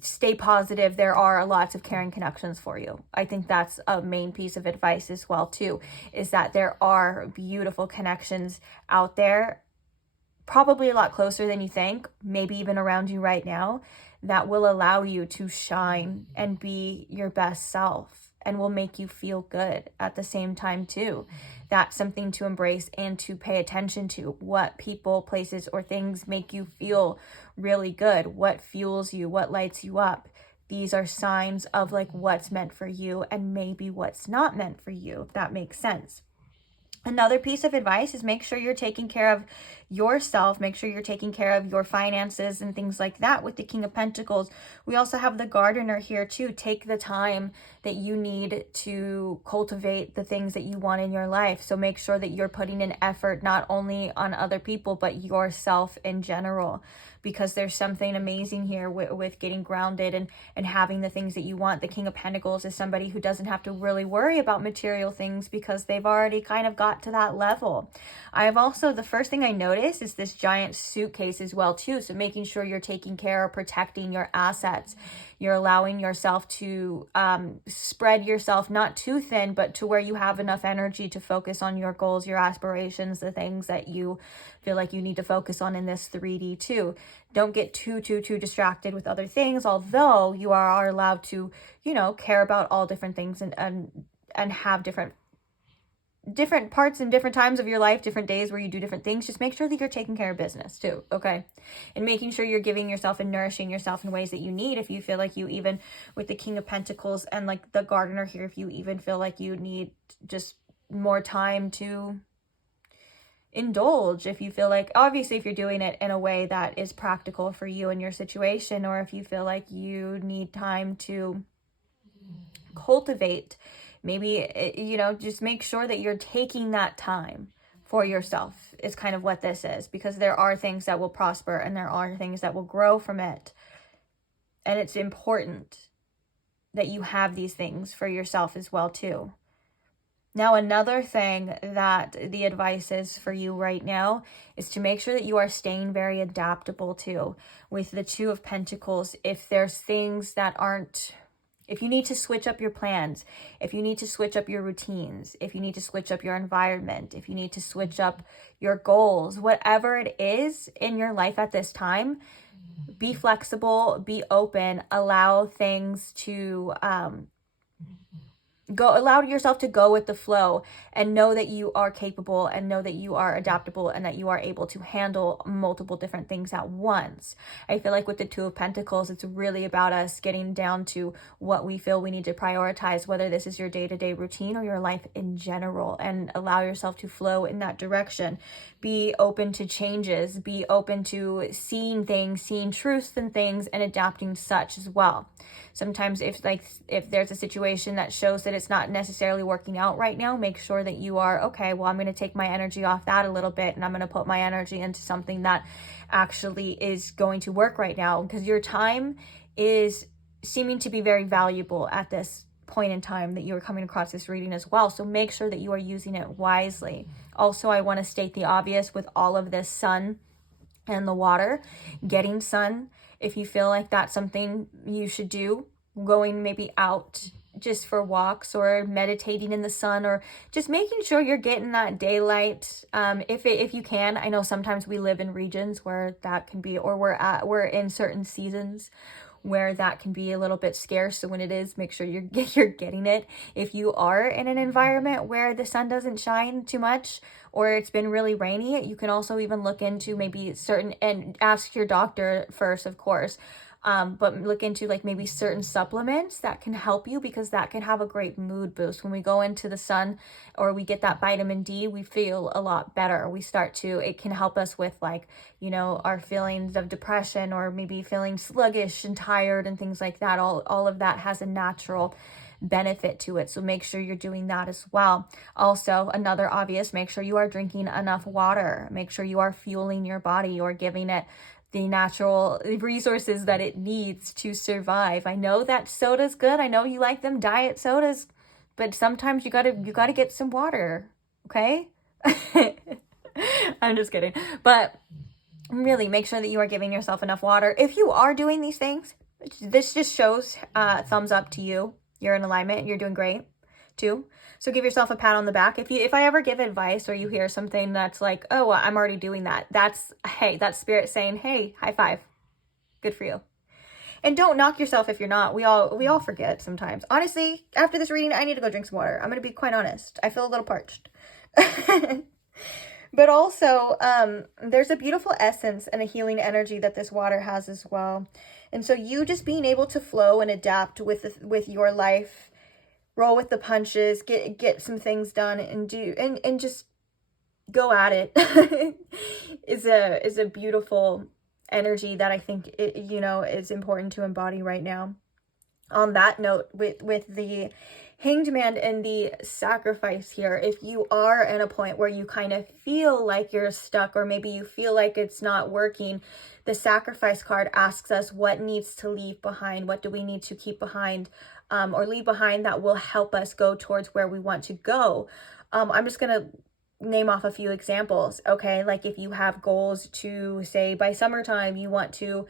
stay positive. There are lots of caring connections for you. I think that's a main piece of advice as well too, is that there are beautiful connections out there, probably a lot closer than you think, maybe even around you right now, that will allow you to shine and be your best self, and will make you feel good at the same time too. That's something to embrace and to pay attention to. What people, places, or things make you feel really good? What fuels you? What lights you up? These are signs of like what's meant for you and maybe what's not meant for you, if that makes sense. Another piece of advice is make sure you're taking care of yourself. Make sure you're taking care of your finances and things like that with the King of Pentacles. We also have the Gardener here too. Take the time that you need to cultivate the things that you want in your life. So make sure that you're putting in effort, not only on other people, but yourself in general, because there's something amazing here with getting grounded and having the things that you want. The King of Pentacles is somebody who doesn't have to really worry about material things because they've already kind of got to that level. The first thing I noticed is this giant suitcase as well too. So making sure you're taking care of protecting your assets. You're allowing yourself to spread yourself not too thin, but to where you have enough energy to focus on your goals, your aspirations, the things that you feel like you need to focus on in this 3D too. Don't get too distracted with other things, although you are allowed to, care about all different things and have different parts and different times of your life, different days where you do different things. Just make sure that you're taking care of business too, okay? And making sure you're giving yourself and nourishing yourself in ways that you need. If you feel like you, even with the King of Pentacles and like the Gardener here, if you even feel like you need just more time to indulge, if you feel like, obviously if you're doing it in a way that is practical for you and your situation, or if you feel like you need time to cultivate, maybe, just make sure that you're taking that time for yourself is kind of what this is, because there are things that will prosper and there are things that will grow from it. And it's important that you have these things for yourself as well too. Now, another thing that the advice is for you right now is to make sure that you are staying very adaptable too. With the Two of Pentacles, if there's things that aren't If you need to switch up your plans, if you need to switch up your routines, if you need to switch up your environment, if you need to switch up your goals, whatever it is in your life at this time, be flexible, be open, allow things to allow yourself to go with the flow, and know that you are capable, and know that you are adaptable, and that you are able to handle multiple different things at once. I feel like with the Two of Pentacles, it's really about us getting down to what we feel we need to prioritize, whether this is your day-to-day routine or your life in general, and allow yourself to flow in that direction. Be open to changes, be open to seeing things, seeing truths in things, and adapting such as well. Sometimes if there's a situation that shows that it's not necessarily working out right now, make sure that you are, okay, well, I'm going to take my energy off that a little bit, and I'm going to put my energy into something that actually is going to work right now, because your time is seeming to be very valuable at this point in time that you are coming across this reading as well. So make sure that you are using it wisely. Also, I want to state the obvious with all of this sun and the water, getting sun. If you feel like that's something you should do, going maybe out just for walks, or meditating in the sun, or just making sure you're getting that daylight. If you can. I know sometimes we live in regions where that can be, or we're in certain seasons where that can be a little bit scarce. So when it is, make sure you're getting it. If you are in an environment where the sun doesn't shine too much, or it's been really rainy, you can also even look into maybe certain, and ask your doctor first, of course, but look into like maybe certain supplements that can help you, because that can have a great mood boost. When we go into the sun, or we get that vitamin D, we feel a lot better. It can help us with, like, you know, our feelings of depression, or maybe feeling sluggish and tired and things like that. All of that has a natural benefit to it. So make sure you're doing that as well. Also, another obvious, make sure you are drinking enough water. Make sure you are fueling your body, or giving it the natural resources that it needs to survive. I know that soda's good. I know you like them diet sodas, but sometimes you gotta get some water, okay? I'm just kidding. But really, make sure that you are giving yourself enough water. If you are doing these things, this just shows thumbs up to you. You're in alignment. You're doing great too. So give yourself a pat on the back. If I ever give advice, or you hear something that's like, oh, well, I'm already doing that, that's spirit saying, hey, high five. Good for you. And don't knock yourself if you're not. We all forget sometimes. Honestly, after this reading, I need to go drink some water. I'm going to be quite honest. I feel a little parched. But also, there's a beautiful essence and a healing energy that this water has as well. And so you just being able to flow and adapt with your life, roll with the punches, get some things done, and just go at it is a beautiful energy that I think is important to embody right now. On that note, with the Hanged Man and the sacrifice here, if you are at a point where you kind of feel like you're stuck, or maybe you feel like it's not working, the sacrifice card asks us what needs to leave behind. What do we need to keep behind, or leave behind, that will help us go towards where we want to go. I'm just going to name off a few examples. Okay, like if you have goals to, say, by summertime you want to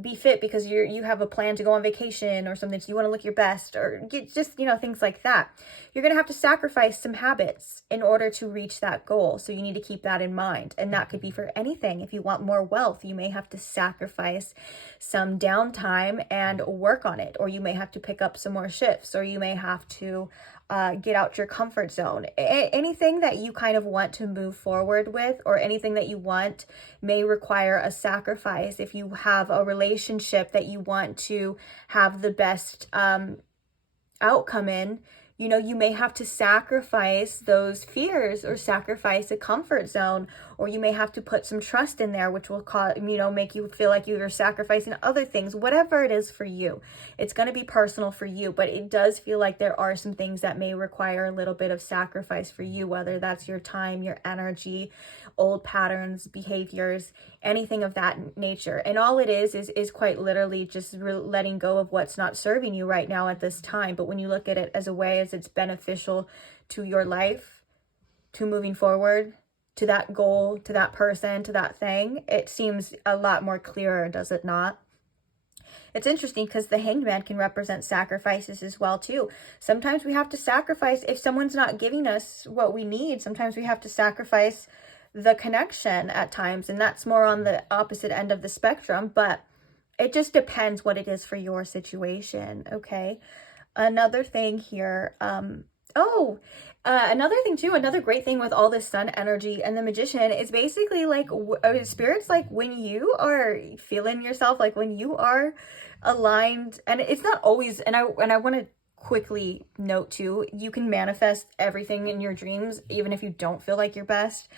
be fit because you have a plan to go on vacation or something, so you want to look your best, or just things like that. You're going to have to sacrifice some habits in order to reach that goal. So you need to keep that in mind. And that could be for anything. If you want more wealth, you may have to sacrifice some downtime and work on it, or you may have to pick up some more shifts, or you may have to get out your comfort zone. Anything that you kind of want to move forward with, or anything that you want, may require a sacrifice. If you have a relationship that you want to have the best outcome in, you may have to sacrifice those fears, or sacrifice a comfort zone, or you may have to put some trust in there, which will cause, make you feel like you're sacrificing other things. Whatever it is for you, it's going to be personal for you, but it does feel like there are some things that may require a little bit of sacrifice for you, whether that's your time, your energy, old patterns, behaviors, anything of that nature. And all it is quite literally just letting go of what's not serving you right now at this time. But when you look at it as a way as it's beneficial to your life, to moving forward, to that goal, to that person, to that thing, it seems a lot more clearer, does it not? It's interesting because the Hanged Man can represent sacrifices as well too. Sometimes we have to sacrifice if someone's not giving us what we need. Sometimes we have to sacrifice the connection at times, and that's more on the opposite end of the spectrum, but it just depends what it is for your situation. Okay. Another thing here, another thing too, another great thing with all this sun energy and the Magician is basically like spirits, like when you are feeling yourself, like when you are aligned, and it's not always, and I want to quickly note too, you can manifest everything in your dreams even if you don't feel like your best.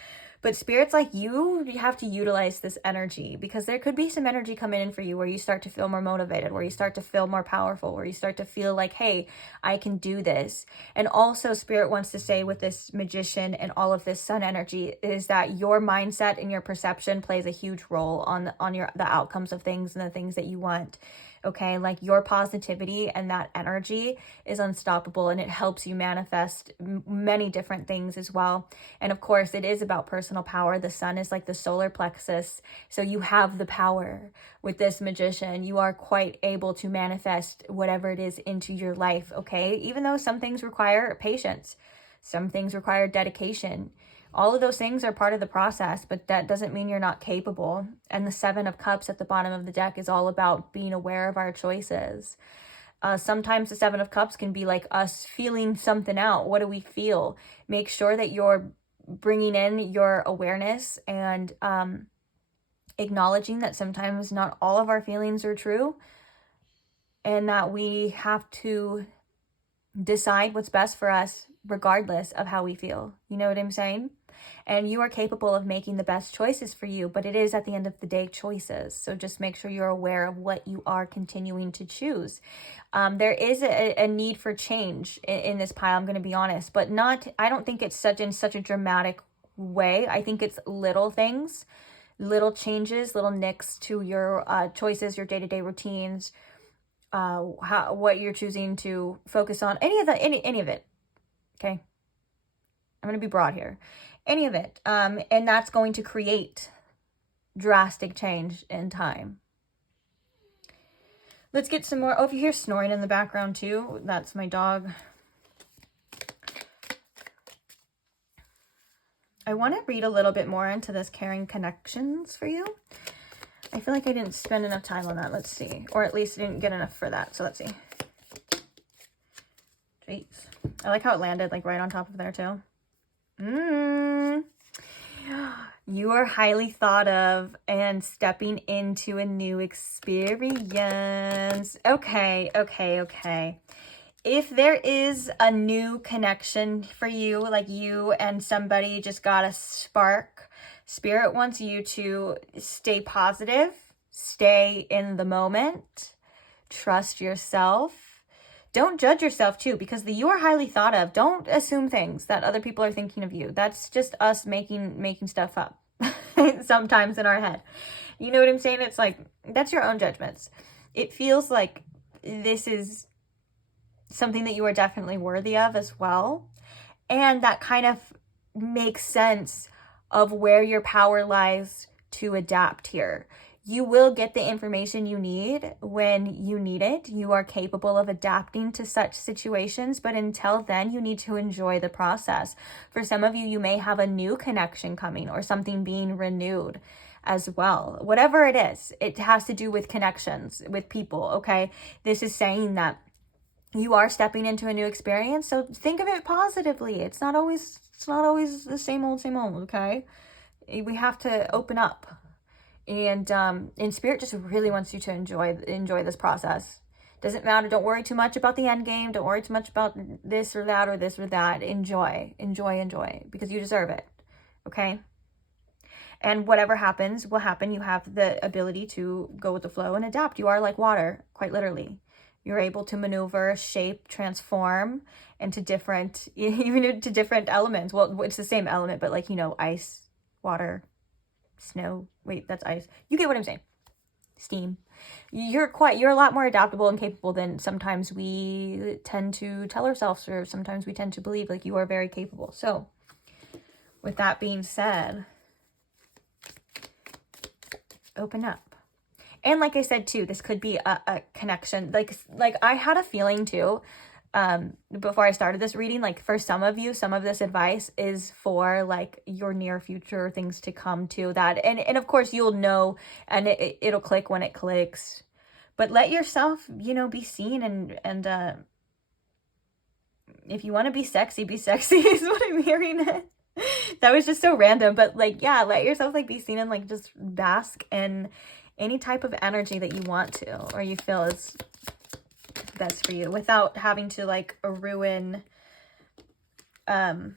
But spirits, like you have to utilize this energy, because there could be some energy coming in for you where you start to feel more motivated, where you start to feel more powerful, where you start to feel like, hey, I can do this. And also Spirit wants to say with this Magician and all of this sun energy is that your mindset and your perception plays a huge role on the outcomes of things and the things that you want. Okay, like your positivity and that energy is unstoppable, and it helps you manifest many different things as well. And of course, it is about personal power. The sun is like the solar plexus. So you have the power with this Magician. You are quite able to manifest whatever it is into your life, okay? Even though some things require patience, some things require dedication. All of those things are part of the process, but that doesn't mean you're not capable. And the Seven of Cups at the bottom of the deck is all about being aware of our choices. Sometimes the Seven of Cups can be like us feeling something out. What do we feel? Make sure that you're bringing in your awareness and acknowledging that sometimes not all of our feelings are true, and that we have to decide what's best for us regardless of how we feel. You know what I'm saying? And you are capable of making the best choices for you, but it is at the end of the day choices. So just make sure you're aware of what you are continuing to choose. There is a need for change in this pile, I'm going to be honest, but I don't think it's in such a dramatic way. I think it's little things, little changes, little nicks to your choices, your day-to-day routines, what you're choosing to focus on, any of it. Okay. I'm going to be broad here. Any of it. And that's going to create drastic change in time. Let's get some more. Oh, if you hear snoring in the background too, that's my dog. I want to read a little bit more into this caring connections for you. I feel like I didn't spend enough time on that. Let's see. Or at least I didn't get enough for that. So let's see. Jeez. I like how it landed like right on top of there too. You are highly thought of and stepping into a new experience. Okay. If there is a new connection for you, like you and somebody just got a spark, Spirit wants you to stay positive, stay in the moment, trust yourself. Don't judge yourself too, because you are highly thought of. Don't assume things that other people are thinking of you. That's just us making stuff up sometimes in our head. You know what I'm saying? It's like, that's your own judgments. It feels like this is something that you are definitely worthy of as well. And that kind of makes sense of where your power lies to adapt here. You will get the information you need when you need it. You are capable of adapting to such situations, but until then, you need to enjoy the process. For some of you, you may have a new connection coming or something being renewed as well. Whatever it is, it has to do with connections with people, okay? This is saying that you are stepping into a new experience, so think of it positively. It's not always the same old, okay? We have to open up. And Spirit just really wants you to enjoy this process. Doesn't matter. Don't worry too much about the end game. Don't worry too much about this or that or this or that. Enjoy, because you deserve it. Okay? And whatever happens will happen. You have the ability to go with the flow and adapt. You are like water, quite literally. You're able to maneuver, shape, transform into different elements. Well, it's the same element, but like, ice, water, snow. Wait, that's ice. You get what I'm saying. Steam. You're a lot more adaptable and capable than sometimes we tend to tell ourselves, or sometimes we tend to believe. Like, you are very capable. So with that being said, open up. And like I said too, this could be a connection. Like I had a feeling too, before I started this reading, like for some of you, some of this advice is for like your near future, things to come to that. And of course you'll know, and it'll click when it clicks, but let yourself, you know, be seen. And if you want to be sexy is what I'm hearing. That was just so random, but like, yeah, let yourself like be seen and like just bask in any type of energy that you want to, or you feel is best for you, without having to like ruin the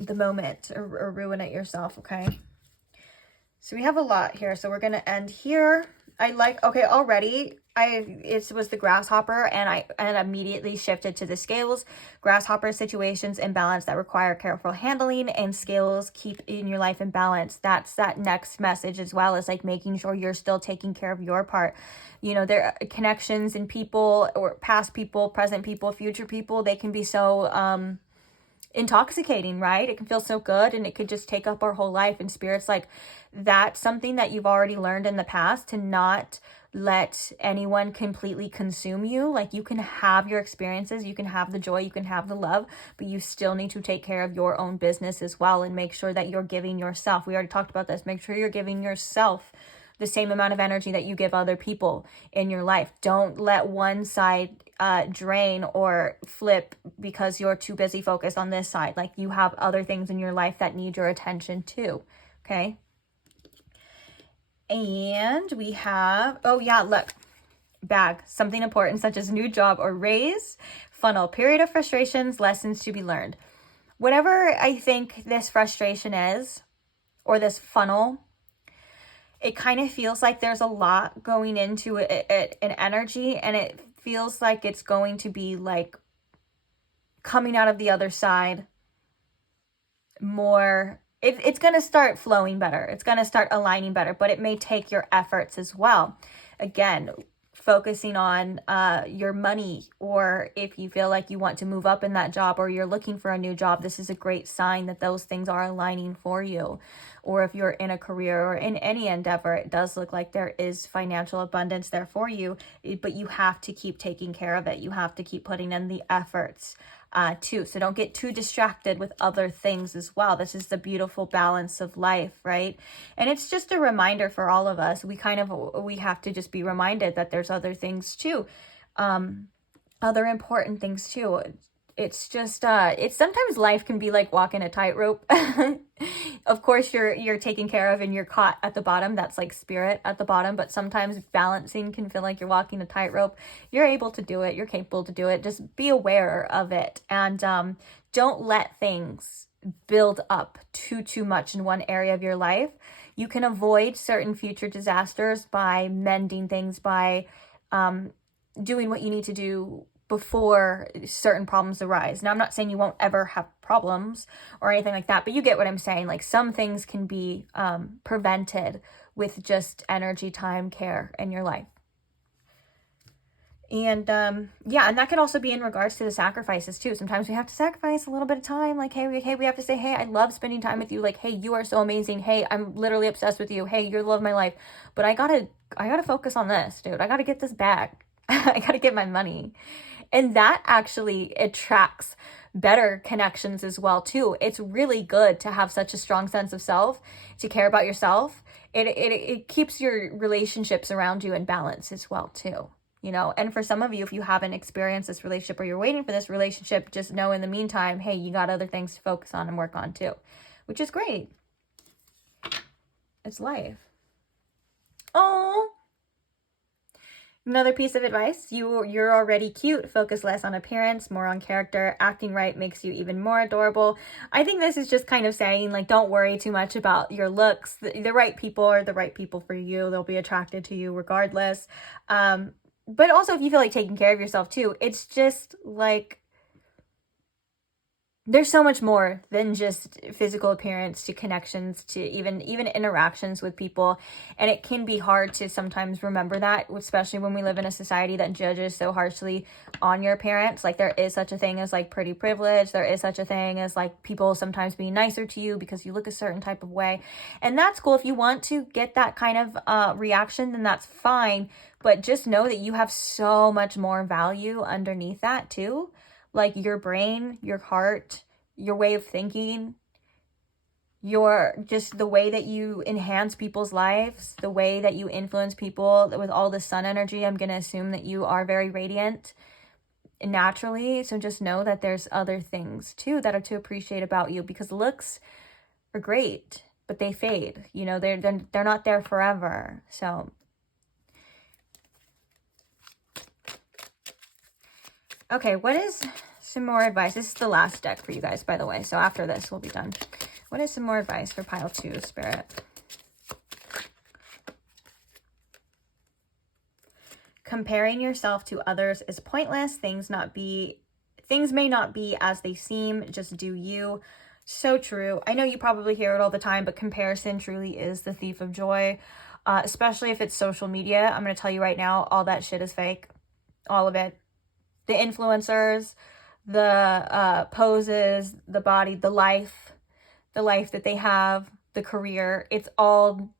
moment, or ruin it yourself. Okay, so we have a lot here, so we're gonna end here. Okay, already it was the grasshopper, and I immediately shifted to the scales. Grasshopper situations in balance that require careful handling, and scales keep in your life in balance. That's that next message, as well as like making sure you're still taking care of your part. You know, there are connections in people, or past people, present people, future people. They can be so intoxicating, right? It can feel so good, and it could just take up our whole life. And Spirit's like, that's something that you've already learned in the past, to not let anyone completely consume you. Like, you can have your experiences, you can have the joy, you can have the love, but you still need to take care of your own business as well, and make sure that you're giving yourself, we already talked about this, make sure you're giving yourself the same amount of energy that you give other people in your life. Don't let one side drain or flip because you're too busy focused on this side. Like, you have other things in your life that need your attention too. Okay. And we have, oh yeah, look, bag, something important such as new job or raise, funnel, period of frustrations, lessons to be learned. Whatever I think this frustration is, or this funnel, it kind of feels like there's a lot going into it, an energy, and it feels like it's going to be like coming out of the other side more. It's going to start flowing better. It's going to start aligning better, but it may take your efforts as well. Again, focusing on your money, or if you feel like you want to move up in that job, or you're looking for a new job, this is a great sign that those things are aligning for you. Or if you're in a career or in any endeavor, it does look like there is financial abundance there for you, but you have to keep taking care of it. You have to keep putting in the efforts too. So don't get too distracted with other things as well. This is the beautiful balance of life, right? And it's just a reminder for all of us. We have to just be reminded that there's other things too, other important things too. It's just it's sometimes life can be like walking a tightrope. Of course you're taken care of and you're caught at the bottom. That's like spirit at the bottom. But sometimes balancing can feel like you're walking a tightrope. You're able to do it. You're capable to do it. Just be aware of it, and don't let things build up too much in one area of your life. You can avoid certain future disasters by mending things, by doing what you need to do before certain problems arise. Now, I'm not saying you won't ever have problems or anything like that, but you get what I'm saying. Like, some things can be prevented with just energy, time, care in your life. And yeah, and that can also be in regards to the sacrifices too. Sometimes we have to sacrifice a little bit of time. Like, hey, we have to say, hey, I love spending time with you. Like, hey, you are so amazing. Hey, I'm literally obsessed with you. Hey, you're the love of my life. But I gotta focus on this, dude. I gotta get this back. I gotta get my money. And that actually attracts better connections as well too. It's really good to have such a strong sense of self, to care about yourself. It keeps your relationships around you in balance as well too. You know, and for some of you, if you haven't experienced this relationship, or you're waiting for this relationship, just know in the meantime, hey, you got other things to focus on and work on too, which is great. It's life. Oh, another piece of advice, you're already cute. Focus less on appearance, more on character. Acting right makes you even more adorable. I think this is just kind of saying, like, don't worry too much about your looks. The right people are the right people for you. They'll be attracted to you regardless. But also, if you feel like taking care of yourself too, it's just like, there's so much more than just physical appearance to connections to even interactions with people. And it can be hard to sometimes remember that, especially when we live in a society that judges so harshly on your appearance. Like, there is such a thing as like pretty privilege. There is such a thing as like people sometimes being nicer to you because you look a certain type of way. And that's cool. If you want to get that kind of reaction, then that's fine. But just know that you have so much more value underneath that too. Like your brain, your heart, your way of thinking, your just the way that you enhance people's lives, the way that you influence people with all the sun energy. I'm going to assume that you are very radiant naturally. So just know that there's other things too that are to appreciate about you, because looks are great, but they fade. You know, they're not there forever. So okay, what is some more advice? This is the last deck for you guys, by the way. So after this, we'll be done. What is some more advice for pile 2, Spirit? Comparing yourself to others is pointless. Things may not be as they seem. Just do you. So true. I know you probably hear it all the time, but comparison truly is the thief of joy, especially if it's social media. I'm going to tell you right now, all that shit is fake. All of it. The influencers, the poses, the body, the life that they have, the career, it's all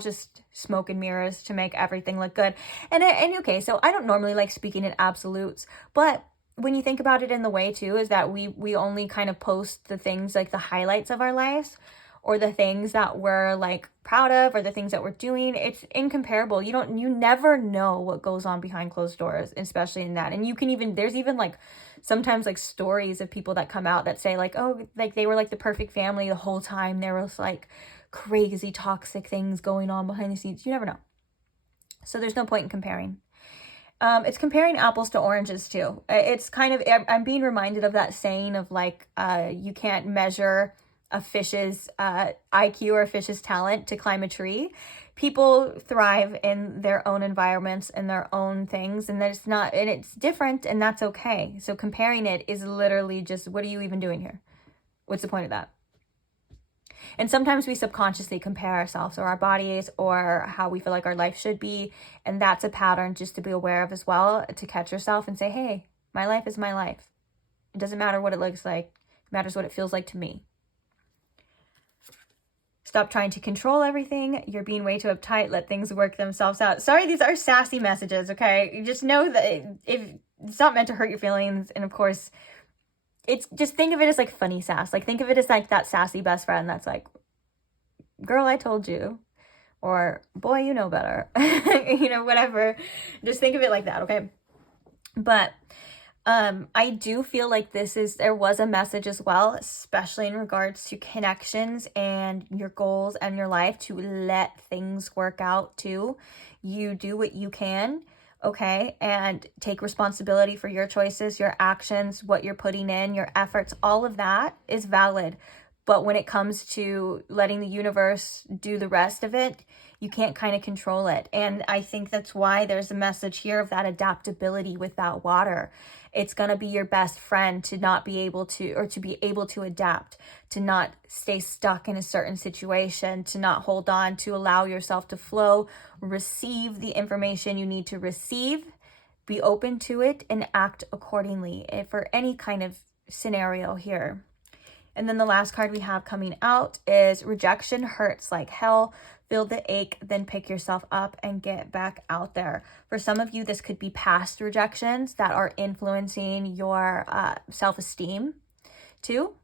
just smoke and mirrors to make everything look good. And okay, so I don't normally like speaking in absolutes, but when you think about it in the way too, is that we only kind of post the things like the highlights of our lives, or the things that we're like proud of, or the things that we're doing. It's incomparable. You never know what goes on behind closed doors, especially in that. And there's even like sometimes like stories of people that come out that say like, oh, like they were like the perfect family the whole time. There was like crazy toxic things going on behind the scenes. You never know. So there's no point in comparing. It's comparing apples to oranges too. It's kind of, I'm being reminded of that saying of like, you can't measure a fish's IQ or a fish's talent to climb a tree. People thrive in their own environments and their own things, and it's different, and that's okay. So comparing it is literally just, what are you even doing here? What's the point of that? And sometimes we subconsciously compare ourselves or our bodies or how we feel like our life should be. And that's a pattern just to be aware of as well, to catch yourself and say, hey, my life is my life. It doesn't matter what it looks like. It matters what it feels like to me. Stop trying to control everything. You're being way too uptight. Let things work themselves out. Sorry, these are sassy messages, okay? You just know that if it's not meant to hurt your feelings. And of course, it's just, think of it as like funny sass. Like think of it as like that sassy best friend that's like, girl, I told you. Or boy, you know better. Whatever. Just think of it like that, okay? But I do feel like there was a message as well, especially in regards to connections and your goals and your life, to let things work out too. You do what you can, okay? And take responsibility for your choices, your actions, what you're putting in, your efforts, all of that is valid. But when it comes to letting the universe do the rest of it, you can't kind of control it. And I think that's why there's a message here of that adaptability with that water. It's going to be your best friend to not be able to, or to be able to adapt, to not stay stuck in a certain situation, to not hold on, to allow yourself to flow, receive the information you need to receive, be open to it, and act accordingly for any kind of scenario here. And then the last card we have coming out is rejection hurts like hell. Feel the ache, then pick yourself up and get back out there. For some of you, this could be past rejections that are influencing your self-esteem too.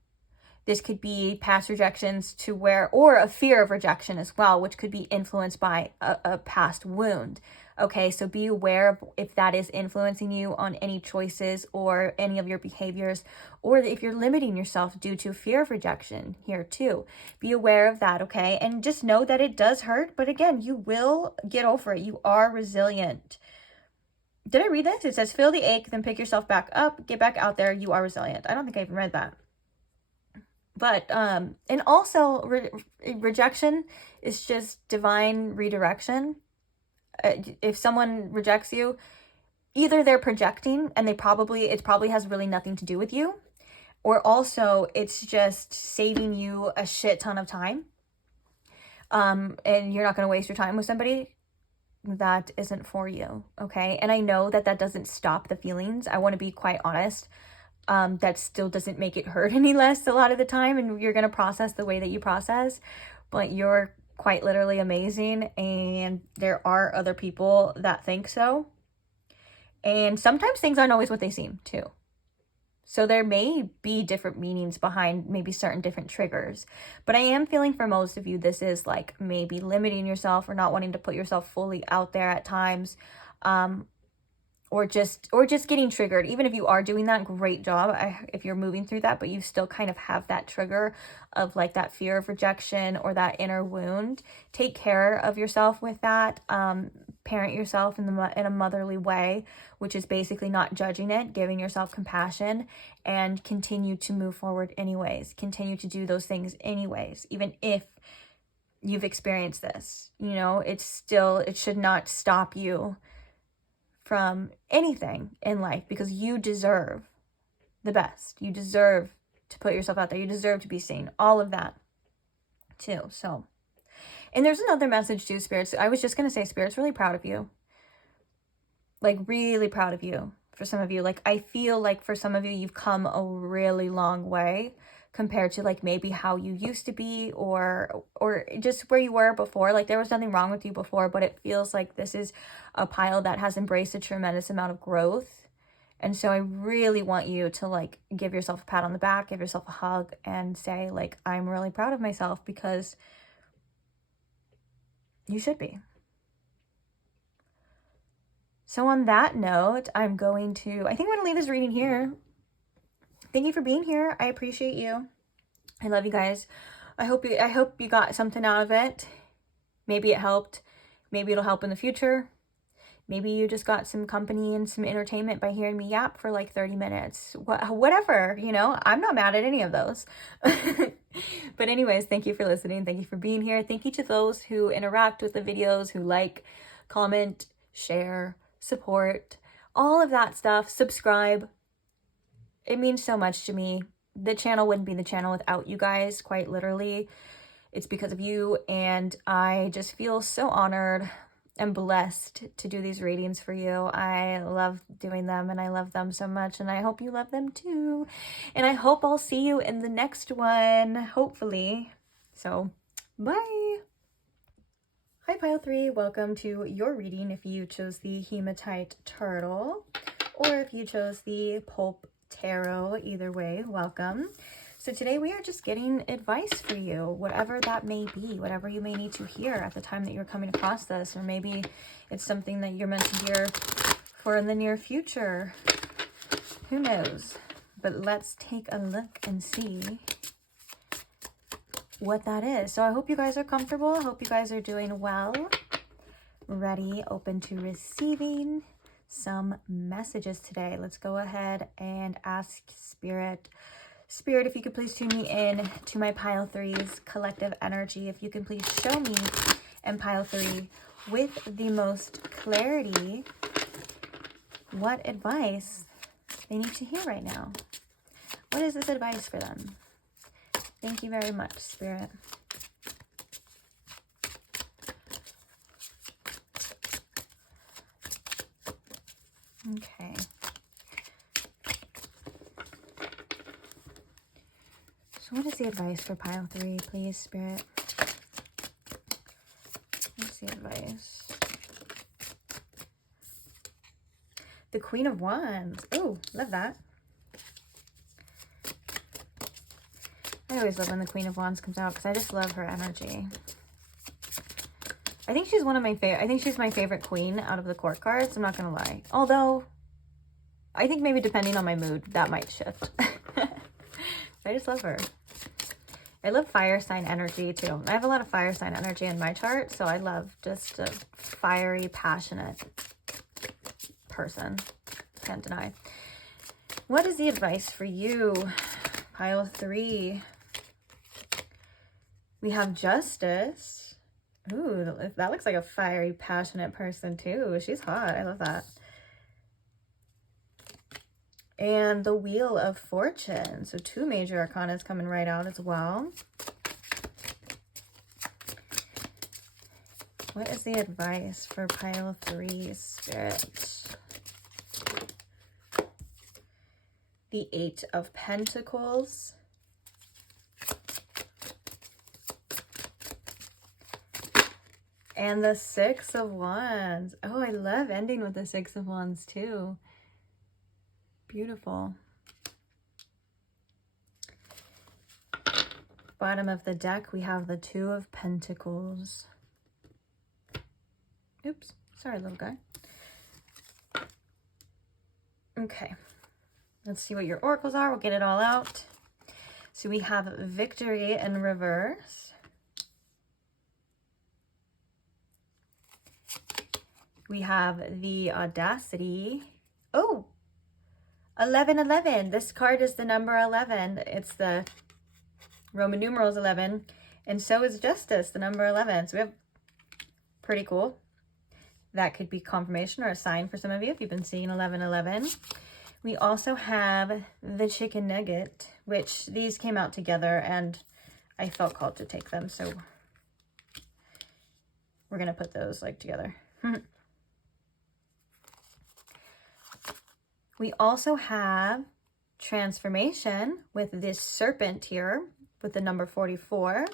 This could be past rejections or a fear of rejection as well, which could be influenced by a past wound. Okay, so be aware of if that is influencing you on any choices or any of your behaviors, or if you're limiting yourself due to fear of rejection here too. Be aware of that, okay? And just know that it does hurt, but again, you will get over it. You are resilient. Did I read this? It says, feel the ache, then pick yourself back up, get back out there. You are resilient. I don't think I even read that. But, and also rejection is just divine redirection. If someone rejects you, either they're projecting and it probably has really nothing to do with you, or also it's just saving you a shit ton of time. And you're not going to waste your time with somebody that isn't for you, okay? And I know that that doesn't stop the feelings. I want to be quite honest. That still doesn't make it hurt any less a lot of the time, and you're going to process the way that you process, but you're quite literally amazing, and there are other people that think so. And sometimes things aren't always what they seem too. So there may be different meanings behind maybe certain different triggers. But I am feeling for most of you, this is like maybe limiting yourself or not wanting to put yourself fully out there at times. Or just getting triggered. Even if you are doing that, great job. If you're moving through that, but you still kind of have that trigger of like that fear of rejection or that inner wound. Take care of yourself with that. Parent yourself in a motherly way, which is basically not judging it, giving yourself compassion, and continue to move forward anyways. Continue to do those things anyways, even if you've experienced this. You know, it should not stop you from anything in life, because you deserve the best. You deserve to put yourself out there. You deserve to be seen. All of that too. So, and there's another message too, spirits. I was just going to say, spirits really proud of you. Like really proud of you. For some of you, like I feel like for some of you, you've come a really long way compared to like maybe how you used to be, or just where you were before. Like there was nothing wrong with you before, but it feels like this is a pile that has embraced a tremendous amount of growth. And so I really want you to like give yourself a pat on the back, give yourself a hug, and say like, I'm really proud of myself, because you should be. So on that note, I think I'm going to leave this reading here. Thank you for being here. I appreciate you. I love you guys. I hope you got something out of it. Maybe it helped. Maybe it'll help in the future. Maybe you just got some company and some entertainment by hearing me yap for like 30 minutes. Whatever, you know, I'm not mad at any of those. But anyways, thank you for listening. Thank you for being here. Thank you to those who interact with the videos, who like, comment, share, support, all of that stuff. Subscribe. It means so much to me. The channel wouldn't be the channel without you guys, quite literally. It's because of you, and I just feel so honored and blessed to do these readings for you. I love doing them, and I love them so much, and I hope you love them too. And I hope I'll see you in the next one, hopefully. So, bye! Hi, Pile 3. Welcome to your reading if you chose the Hematite Turtle, or if you chose the Pulp Tarot. Either way, welcome. So today we are just getting advice for you, whatever that may be, whatever you may need to hear at the time that you're coming across this, or maybe it's something that you're meant to hear for in the near future. Who knows? But let's take a look and see what that is. So I hope you guys are comfortable. I hope you guys are doing well, ready, open to receiving some messages today. Let's go ahead and ask Spirit, if you could please tune me in to my Pile 3's collective energy. If you can please show me and Pile 3 with the most clarity what advice they need to hear right now. What is this advice for them? Thank you very much, Spirit. Okay. So what is the advice for Pile 3, please, Spirit? What's the advice? The Queen of Wands. Oh, love that. I always love when the Queen of Wands comes out, because I just love her energy. I think she's one of my favorite. I think she's my favorite queen out of the court cards. I'm not going to lie. Although, I think maybe depending on my mood, that might shift. I just love her. I love fire sign energy too. I have a lot of fire sign energy in my chart, so I love just a fiery, passionate person. Can't deny. What is the advice for you, Pile 3? We have Justice. Ooh, that looks like a fiery, passionate person too. She's hot. I love that. And the Wheel of Fortune. So 2 major arcana is coming right out as well. What is the advice for pile 3, Spirit? The 8 of Pentacles. And the 6 of Wands. Oh, I love ending with the 6 of Wands too. Beautiful. Bottom of the deck, we have the 2 of Pentacles. Oops, sorry, little guy. Okay, let's see what your oracles are. We'll get it all out. So we have Victory in reverse. We have the Audacity. Oh, 1111. This card is the number 11. It's the Roman numerals 11. And so is Justice, the number 11. So we have pretty cool. That could be confirmation or a sign for some of you if you've been seeing 1111. We also have the Chicken Nugget, which these came out together and I felt called to take them. So we're going to put those like together. We also have Transformation with this serpent here with the number 44.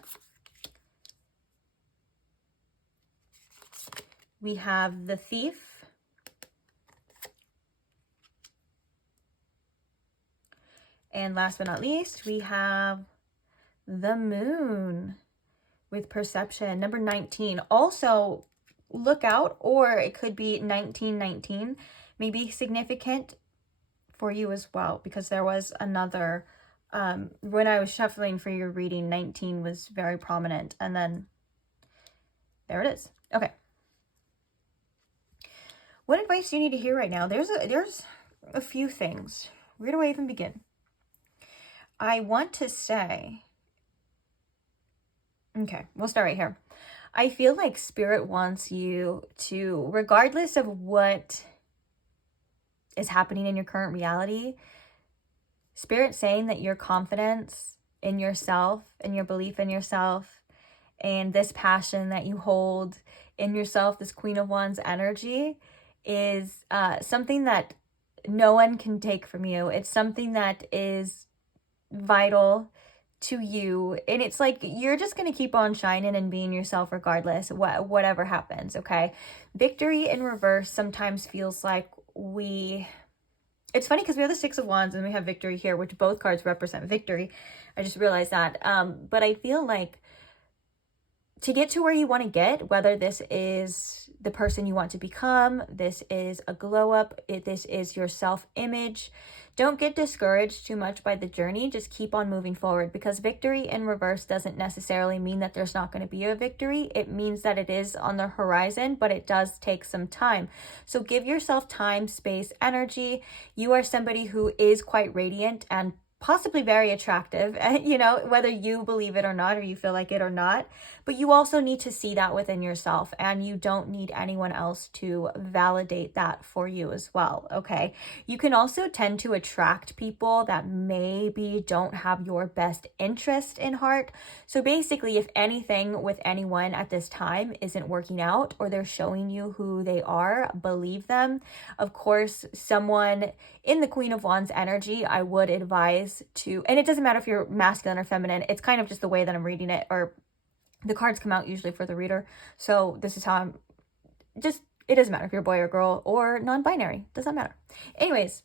We have the Thief. And last but not least, we have the Moon with Perception, number 19. Also, look out, or it could be 1919, maybe significant for you as well, because there was another, when I was shuffling for your reading, 19 was very prominent, and then there it is. Okay. What advice do you need to hear right now? There's a few things. Where do I even begin? I want to say, okay, we'll start right here. I feel like Spirit wants you to, regardless of what is happening in your current reality, Spirit saying that your confidence in yourself and your belief in yourself and this passion that you hold in yourself, this Queen of Wands energy, is something that no one can take from you. It's something that is vital to you, and it's like you're just going to keep on shining and being yourself regardless whatever happens. Okay, Victory in reverse sometimes feels like it's funny because we have the 6 of Wands and we have Victory here, which both cards represent victory. I just realized that. But I feel like to get to where you want to get, whether this is the person you want to become, this is a glow up, this is your self-image, don't get discouraged too much by the journey. Just keep on moving forward, because victory in reverse doesn't necessarily mean that there's not going to be a victory. It means that it is on the horizon, but it does take some time. So give yourself time, space, energy. You are somebody who is quite radiant and possibly very attractive, you know, whether you believe it or not, or you feel like it or not, but you also need to see that within yourself, and you don't need anyone else to validate that for you as well. Okay. You can also tend to attract people that maybe don't have your best interest in heart. So basically, if anything with anyone at this time isn't working out, or they're showing you who they are, believe them. Of course, someone in the Queen of Wands energy, I would advise to, and it doesn't matter if you're masculine or feminine, it's kind of just the way that I'm reading it, or the cards come out usually for the reader. So this is how I'm just, it doesn't matter if you're a boy or girl or non-binary, doesn't matter. Anyways,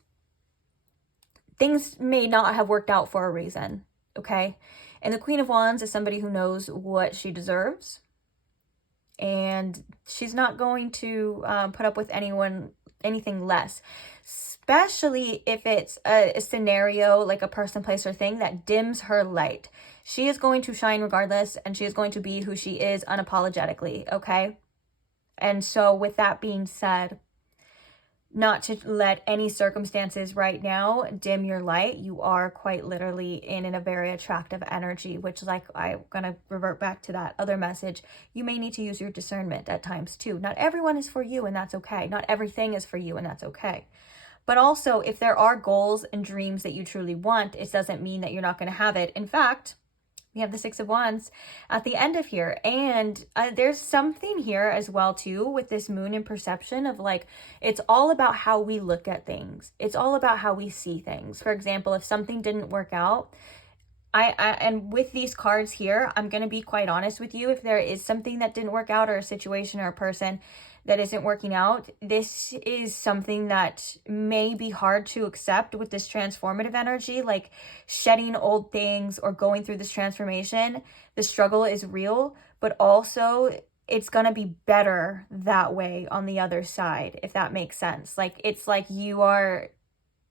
things may not have worked out for a reason, okay? And the Queen of Wands is somebody who knows what she deserves, and she's not going to put up with anything less, especially if it's a scenario like a person, place, or thing that dims her light. She is going to shine regardless, and she is going to be who she is unapologetically, okay? And so with that being said, not to let any circumstances right now dim your light. You are quite literally in a very attractive energy, which, like, I'm gonna revert back to that other message. You may need to use your discernment at times too. Not everyone is for you, and that's okay. Not everything is for you, and that's okay. But also, if there are goals and dreams that you truly want, it doesn't mean that you're not going to have it. In fact, we have the Six of Wands at the end of here. And there's something here as well, too, with this moon and perception of like, it's all about how we look at things. It's all about how we see things. For example, if something didn't work out, and with these cards here, I'm going to be quite honest with you. If there is something that didn't work out, or a situation or a person that isn't working out, this is something that may be hard to accept with this transformative energy, like shedding old things or going through this transformation. The struggle is real, but also it's going to be better that way on the other side, if that makes sense. Like, it's like you're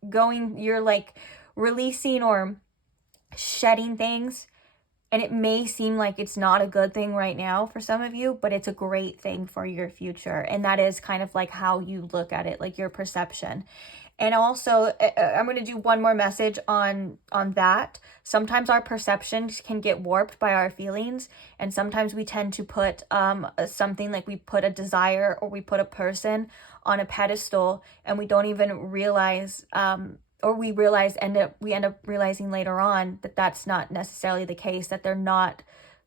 like releasing or shedding things, and it may seem like it's not a good thing right now for some of you, but it's a great thing for your future. And that is kind of like how you look at it, like your perception. And also, I'm going to do one more message on that. Sometimes our perceptions can get warped by our feelings, and sometimes we tend to put something, like we put a desire or we put a person on a pedestal, and we don't even realize or we end up realizing later on that that's not necessarily the case, that they're not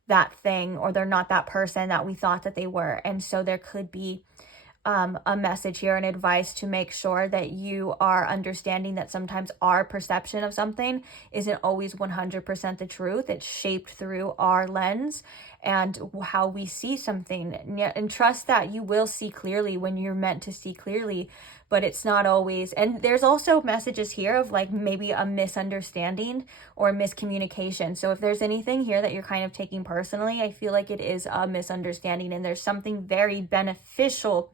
that thing, or they're not that person that we thought that they were. And so there could be a message here, and advice to make sure that you are understanding that sometimes our perception of something isn't always 100% the truth. It's shaped through our lens and how we see something. And trust that you will see clearly when you're meant to see clearly, but it's not always. And there's also messages here of like maybe a misunderstanding or miscommunication. So if there's anything here that you're kind of taking personally, I feel like it is a misunderstanding, and there's something very beneficial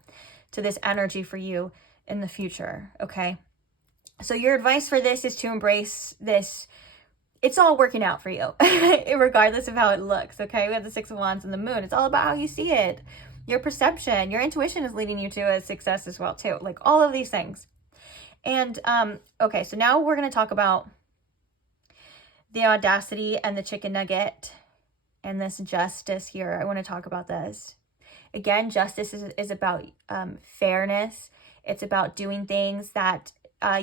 to this energy for you in the future. Okay. So your advice for this is to embrace this. It's all working out for you, regardless of how it looks. Okay. We have the Six of Wands and the moon. It's all about how you see it. Your perception, your intuition is leading you to a success as well, too. Like all of these things. And, okay, so now we're going to talk about the audacity and the chicken nugget and this justice here. I want to talk about this. Again, justice is about fairness. It's about doing things that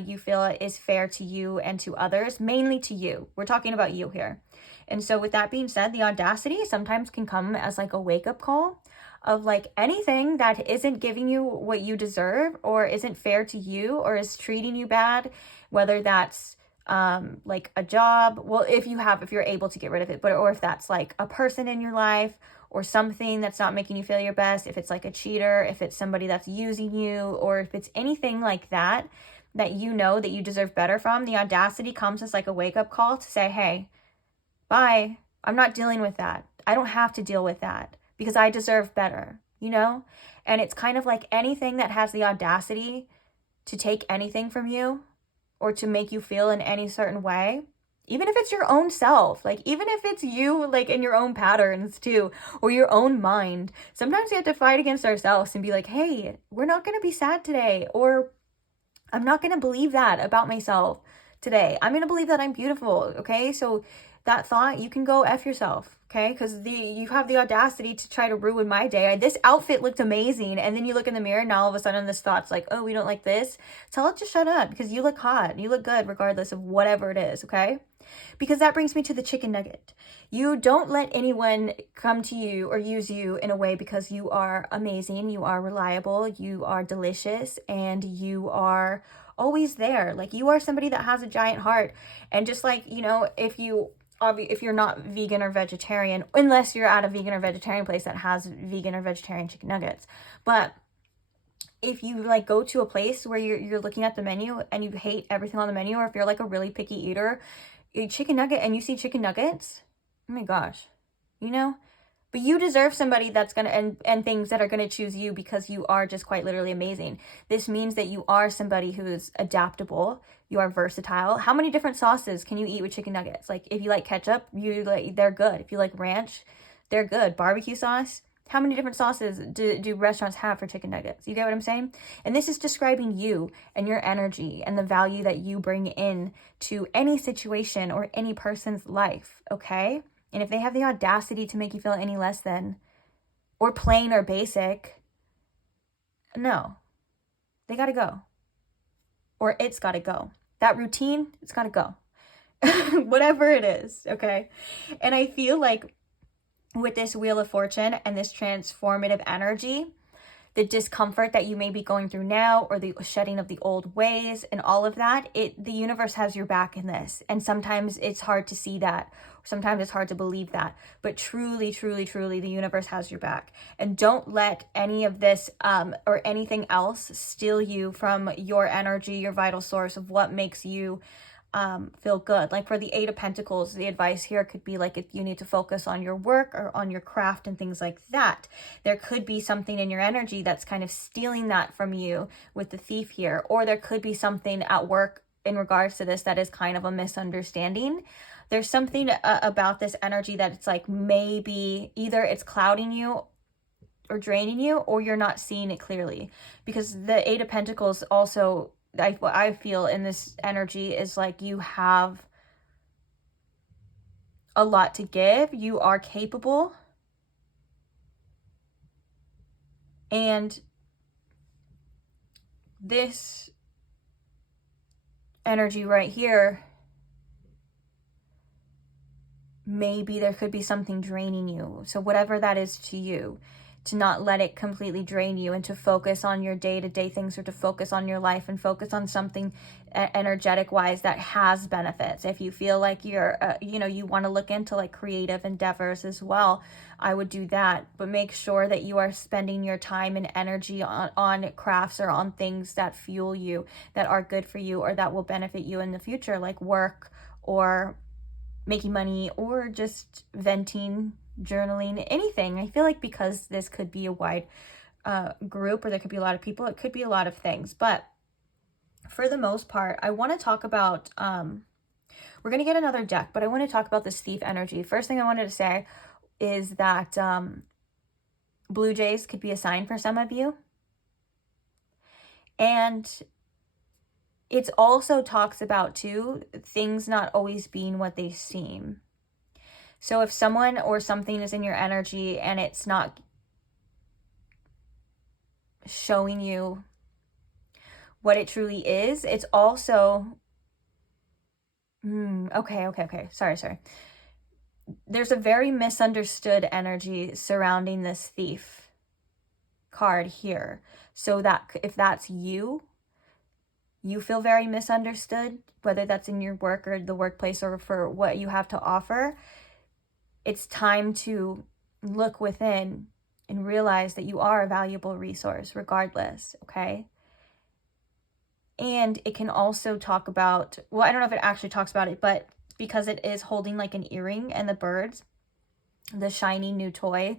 you feel is fair to you and to others, mainly to you. We're talking about you here. And so with that being said, the audacity sometimes can come as like a wake-up call of like anything that isn't giving you what you deserve, or isn't fair to you, or is treating you bad, whether that's like a job. Well, if you're able to get rid of it, or if that's like a person in your life, or something that's not making you feel your best, if it's like a cheater, if it's somebody that's using you, or if it's anything like that, that you know that you deserve better from, the audacity comes as like a wake-up call to say, hey, bye. I'm not dealing with that. I don't have to deal with that, because I deserve better, you know? And it's kind of like anything that has the audacity to take anything from you, or to make you feel in any certain way, even if it's your own self, like even if it's you, like in your own patterns too, or your own mind. Sometimes we have to fight against ourselves and be like, hey, we're not going to be sad today, or I'm not going to believe that about myself today. I'm going to believe that I'm beautiful, okay? So that thought, you can go F yourself, okay? Because you have the audacity to try to ruin my day. This outfit looked amazing, and then you look in the mirror, and all of a sudden this thought's like, oh, we don't like this. Tell it to shut up, because you look hot. You look good regardless of whatever it is, okay? Because that brings me to the chicken nugget. You don't let anyone come to you or use you in a way because you are amazing, you are reliable, you are delicious, and you are always there. Like, you are somebody that has a giant heart. And just like, you know, if you're not vegan or vegetarian, unless you're at a vegan or vegetarian place that has vegan or vegetarian chicken nuggets. But if you like go to a place where you're looking at the menu and you hate everything on the menu, or if you're like a really picky eater, you chicken nugget and you see chicken nuggets, oh my gosh, you know? But you deserve somebody that's gonna, and things that are gonna choose you, because you are just quite literally amazing. This means that you are somebody who's adaptable, you are versatile. How many different sauces can you eat with chicken nuggets? Like, if you like ketchup, they're good. If you like ranch, they're good. Barbecue sauce, how many different sauces do restaurants have for chicken nuggets? You get what I'm saying? And this is describing you and your energy and the value that you bring in to any situation or any person's life, okay? And if they have the audacity to make you feel any less than, or plain or basic, no, they gotta go. or it's got to go. That routine, it's got to go. Whatever it is, okay? And I feel like with this Wheel of Fortune and this transformative energy, the discomfort that you may be going through now, or the shedding of the old ways and all of that, the universe has your back in this. And sometimes it's hard to see that. Sometimes it's hard to believe that. But truly, truly, truly, the universe has your back. And don't let any of this or anything else steal you from your energy, your vital source of what makes you feel good. Like for the Eight of Pentacles, the advice here could be like, if you need to focus on your work or on your craft and things like that, there could be something in your energy that's kind of stealing that from you with the Thief here. Or there could be something at work in regards to this that is kind of a misunderstanding. There's something about this energy that it's like, maybe either it's clouding you or draining you, or you're not seeing it clearly. Because the Eight of Pentacles also, what I feel in this energy is like, you have a lot to give. You are capable. And this energy right here, maybe there could be something draining you. So whatever that is to you, to not let it completely drain you, and to focus on your day-to-day things, or to focus on your life and focus on something energetic wise that has benefits. If you feel like you're you want to look into like creative endeavors as well, I would do that. But make sure that you are spending your time and energy on crafts or on things that fuel you, that are good for you, or that will benefit you in the future, like work or making money, or just venting, journaling, anything. I feel like because this could be a wide group, or there could be a lot of people, it could be a lot of things. But for the most part, I want to talk about, we're going to get another deck, but I want to talk about this Thief energy. First thing I wanted to say is that Blue Jays could be a sign for some of you. And it also talks about, too, things not always being what they seem. So if someone or something is in your energy and it's not showing you what it truly is, it's also, okay. Sorry. There's a very misunderstood energy surrounding this Thief card here. So that if that's you feel very misunderstood, whether that's in your work or the workplace, or for what you have to offer, it's time to look within and realize that you are a valuable resource regardless, okay? And it can also talk about, well, I don't know if it actually talks about it, but because it is holding like an earring and the birds, the shiny new toy,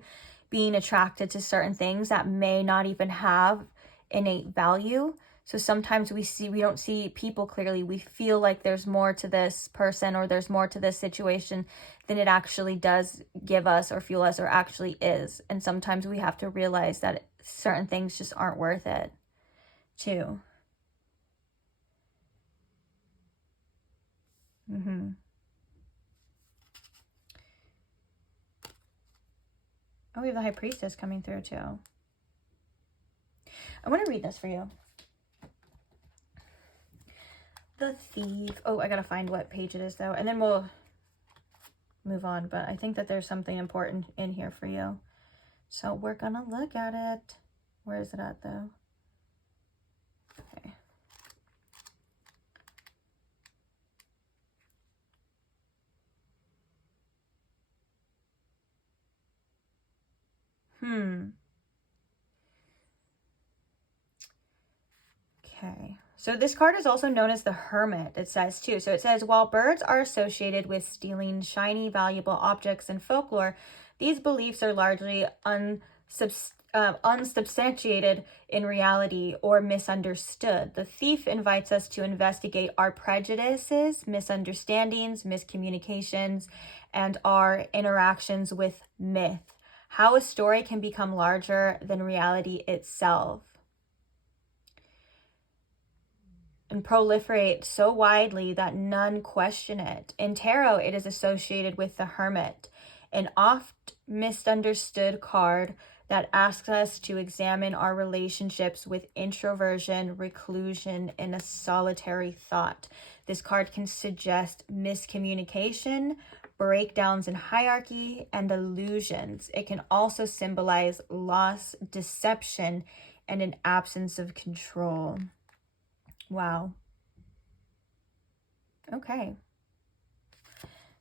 being attracted to certain things that may not even have innate value. So sometimes we don't see people clearly. We feel like there's more to this person, or there's more to this situation than it actually does give us or fuel us, or actually is. And sometimes we have to realize that certain things just aren't worth it too. Oh, we have the High Priestess coming through too. I want to read this for you. The Thief. Oh, I gotta find what page it is though, and then we'll move on. But I think that there's something important in here for you, so we're gonna look at it. Where is it at though? Okay. Okay. So this card is also known as the Hermit, it says too. So it says, while birds are associated with stealing shiny, valuable objects in folklore, these beliefs are largely unsubstantiated in reality, or misunderstood. The Thief invites us to investigate our prejudices, misunderstandings, miscommunications, and our interactions with myth. How a story can become larger than reality itself, and proliferate so widely that none question it. In tarot, it is associated with the Hermit, an oft misunderstood card that asks us to examine our relationships with introversion, reclusion, and a solitary thought. This card can suggest miscommunication, breakdowns in hierarchy, and illusions. It can also symbolize loss, deception, and an absence of control. Wow. Okay.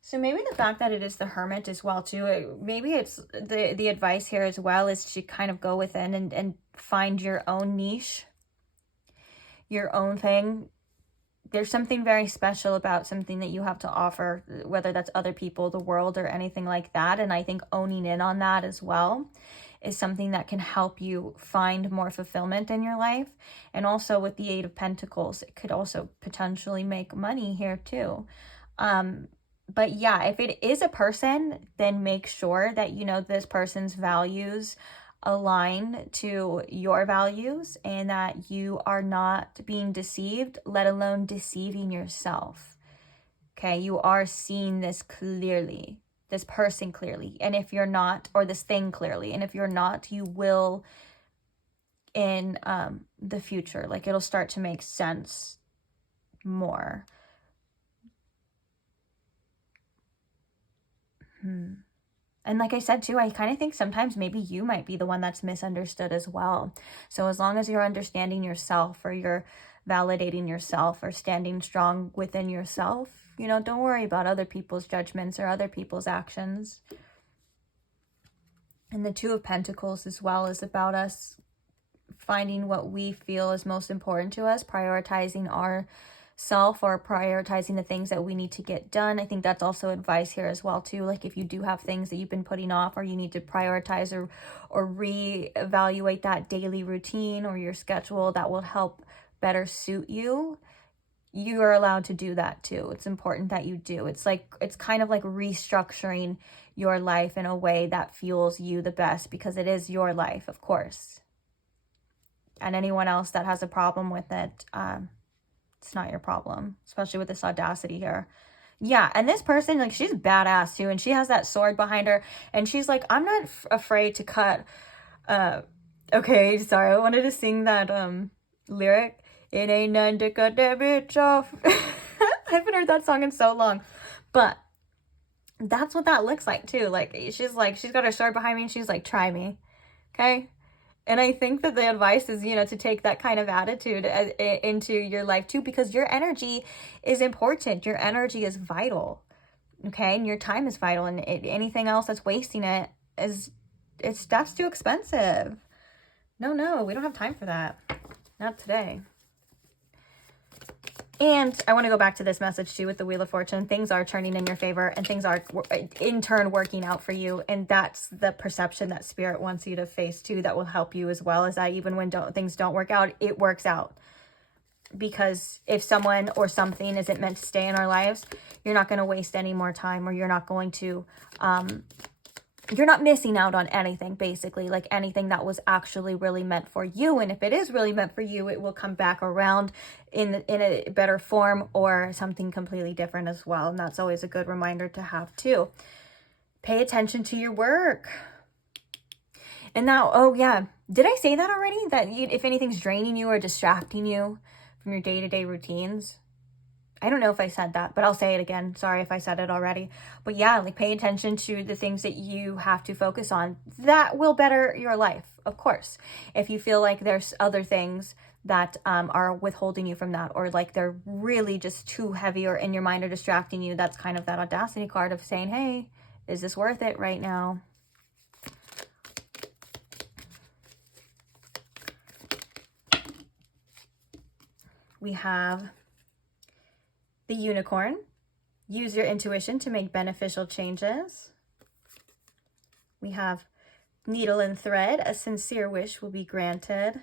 So maybe the fact that it is the Hermit as well too, maybe it's the advice here as well is to kind of go within and find your own niche, your own thing. There's something very special about something that you have to offer, whether that's other people, the world, or anything like that. And I think owning in on that as well is something that can help you find more fulfillment in your life. And also with the Eight of Pentacles, it could also potentially make money here too. But yeah, if it is a person, then make sure that you know this person's values align to your values and that you are not being deceived, let alone deceiving yourself. Okay, you are seeing this clearly, this person clearly. And if you're not, or this thing clearly, and if you're not, you will in the future. Like it'll start to make sense more. And like I said too, I kind of think sometimes maybe you might be the one that's misunderstood as well. So as long as you're understanding yourself, or you're validating yourself, or standing strong within yourself, you know, don't worry about other people's judgments or other people's actions. And the Two of Pentacles as well is about us finding what we feel is most important to us, prioritizing our self, or prioritizing the things that we need to get done. I think that's also advice here as well too. Like if you do have things that you've been putting off, or you need to prioritize or reevaluate that daily routine or your schedule that will help better suit you, you are allowed to do that too. It's important that you do. It's kind of like restructuring your life in a way that fuels you the best, because it is your life, of course. And anyone else that has a problem with it, it's not your problem, especially with this audacity here. Yeah, and this person, like, she's badass too, and she has that sword behind her, and she's like, I'm not afraid to cut. Okay, sorry, I wanted to sing that lyric. It ain't none to cut that bitch off. I haven't heard that song in so long, but that's what that looks like too. Like, she's got her sword behind me, and she's like, try me, okay? And I think that the advice is, you know, to take that kind of attitude into your life too, because your energy is important. Your energy is vital, okay? And your time is vital. And anything else that's wasting it that's too expensive. No, we don't have time for that. Not today. And I want to go back to this message too with the Wheel of Fortune. Things are turning in your favor, and things are in turn working out for you. And that's the perception that Spirit wants you to face too, that will help you as well, is that even when things don't work out, it works out. Because if someone or something isn't meant to stay in our lives, you're not going to waste any more time, or you're not going to, you're not missing out on anything, basically, like anything that was actually really meant for you. And if it is really meant for you, it will come back around in a better form, or something completely different as well. And that's always a good reminder to have too. Pay attention to your work. And now, oh yeah, did I say that already? That if anything's draining you or distracting you from your day-to-day routines, I don't know if I said that, but I'll say it again. Sorry if I said it already. But yeah, like, pay attention to the things that you have to focus on. That will better your life, of course. If you feel like there's other things that are withholding you from that, or like they're really just too heavy or in your mind or distracting you, that's kind of that audacity card of saying, hey, is this worth it right now? We have the Unicorn. Use your intuition to make beneficial changes. We have Needle and Thread. A sincere wish will be granted.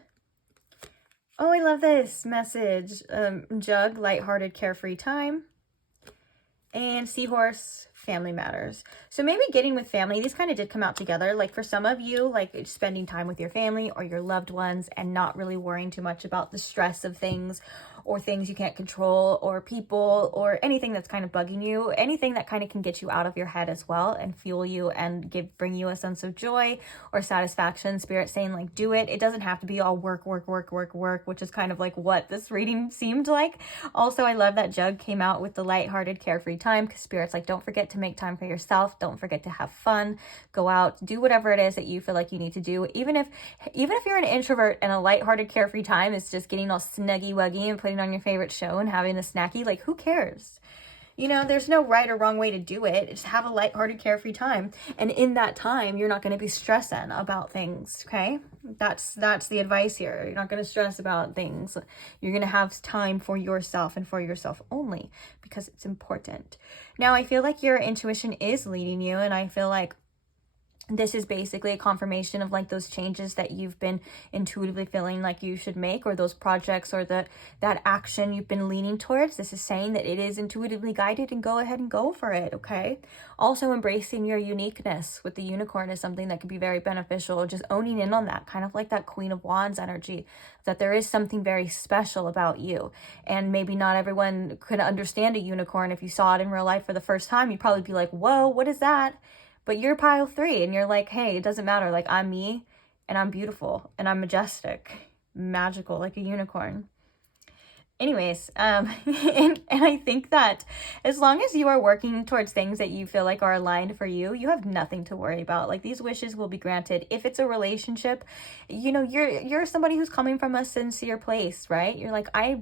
Oh, I love this message. Jug, lighthearted, carefree time. And Seahorse, family matters. So maybe getting with family, these kind of did come out together. Like for some of you, like spending time with your family or your loved ones and not really worrying too much about the stress of things, or things you can't control, or people, or anything that's kind of bugging you, anything that kind of can get you out of your head as well and fuel you and bring you a sense of joy or satisfaction. Spirit saying like, do it. It doesn't have to be all work, which is kind of like what this reading seemed like. Also, I love that Jug came out with the lighthearted, carefree time, because Spirit's like, don't forget to make time for yourself. Don't forget to have fun. Go out, do whatever it is that you feel like you need to do. Even if you're an introvert and a lighthearted, carefree time is just getting all snuggy wuggy and putting on your favorite show and having a snacky, like, who cares? You know, there's no right or wrong way to do it. Just have a lighthearted, carefree time. And in that time, you're not going to be stressing about things, okay? That's the advice here. You're not going to stress about things. You're going to have time for yourself and for yourself only, because it's important. Now, I feel like your intuition is leading you, and I feel like this is basically a confirmation of like those changes that you've been intuitively feeling like you should make, or those projects or that action you've been leaning towards. This is saying that it is intuitively guided, and go ahead and go for it, okay? Also, embracing your uniqueness with the unicorn is something that could be very beneficial. Just owning in on that, kind of like that Queen of Wands energy, that there is something very special about you. And maybe not everyone could understand a unicorn. If you saw it in real life for the first time, you'd probably be like, whoa, what is that? But you're pile 3 and you're like, hey, it doesn't matter. Like, I'm me and I'm beautiful and I'm majestic, magical, like a unicorn. Anyways, and I think that as long as you are working towards things that you feel like are aligned for you, you have nothing to worry about. Like, these wishes will be granted. If it's a relationship, you know, you're somebody who's coming from a sincere place, right? You're like, I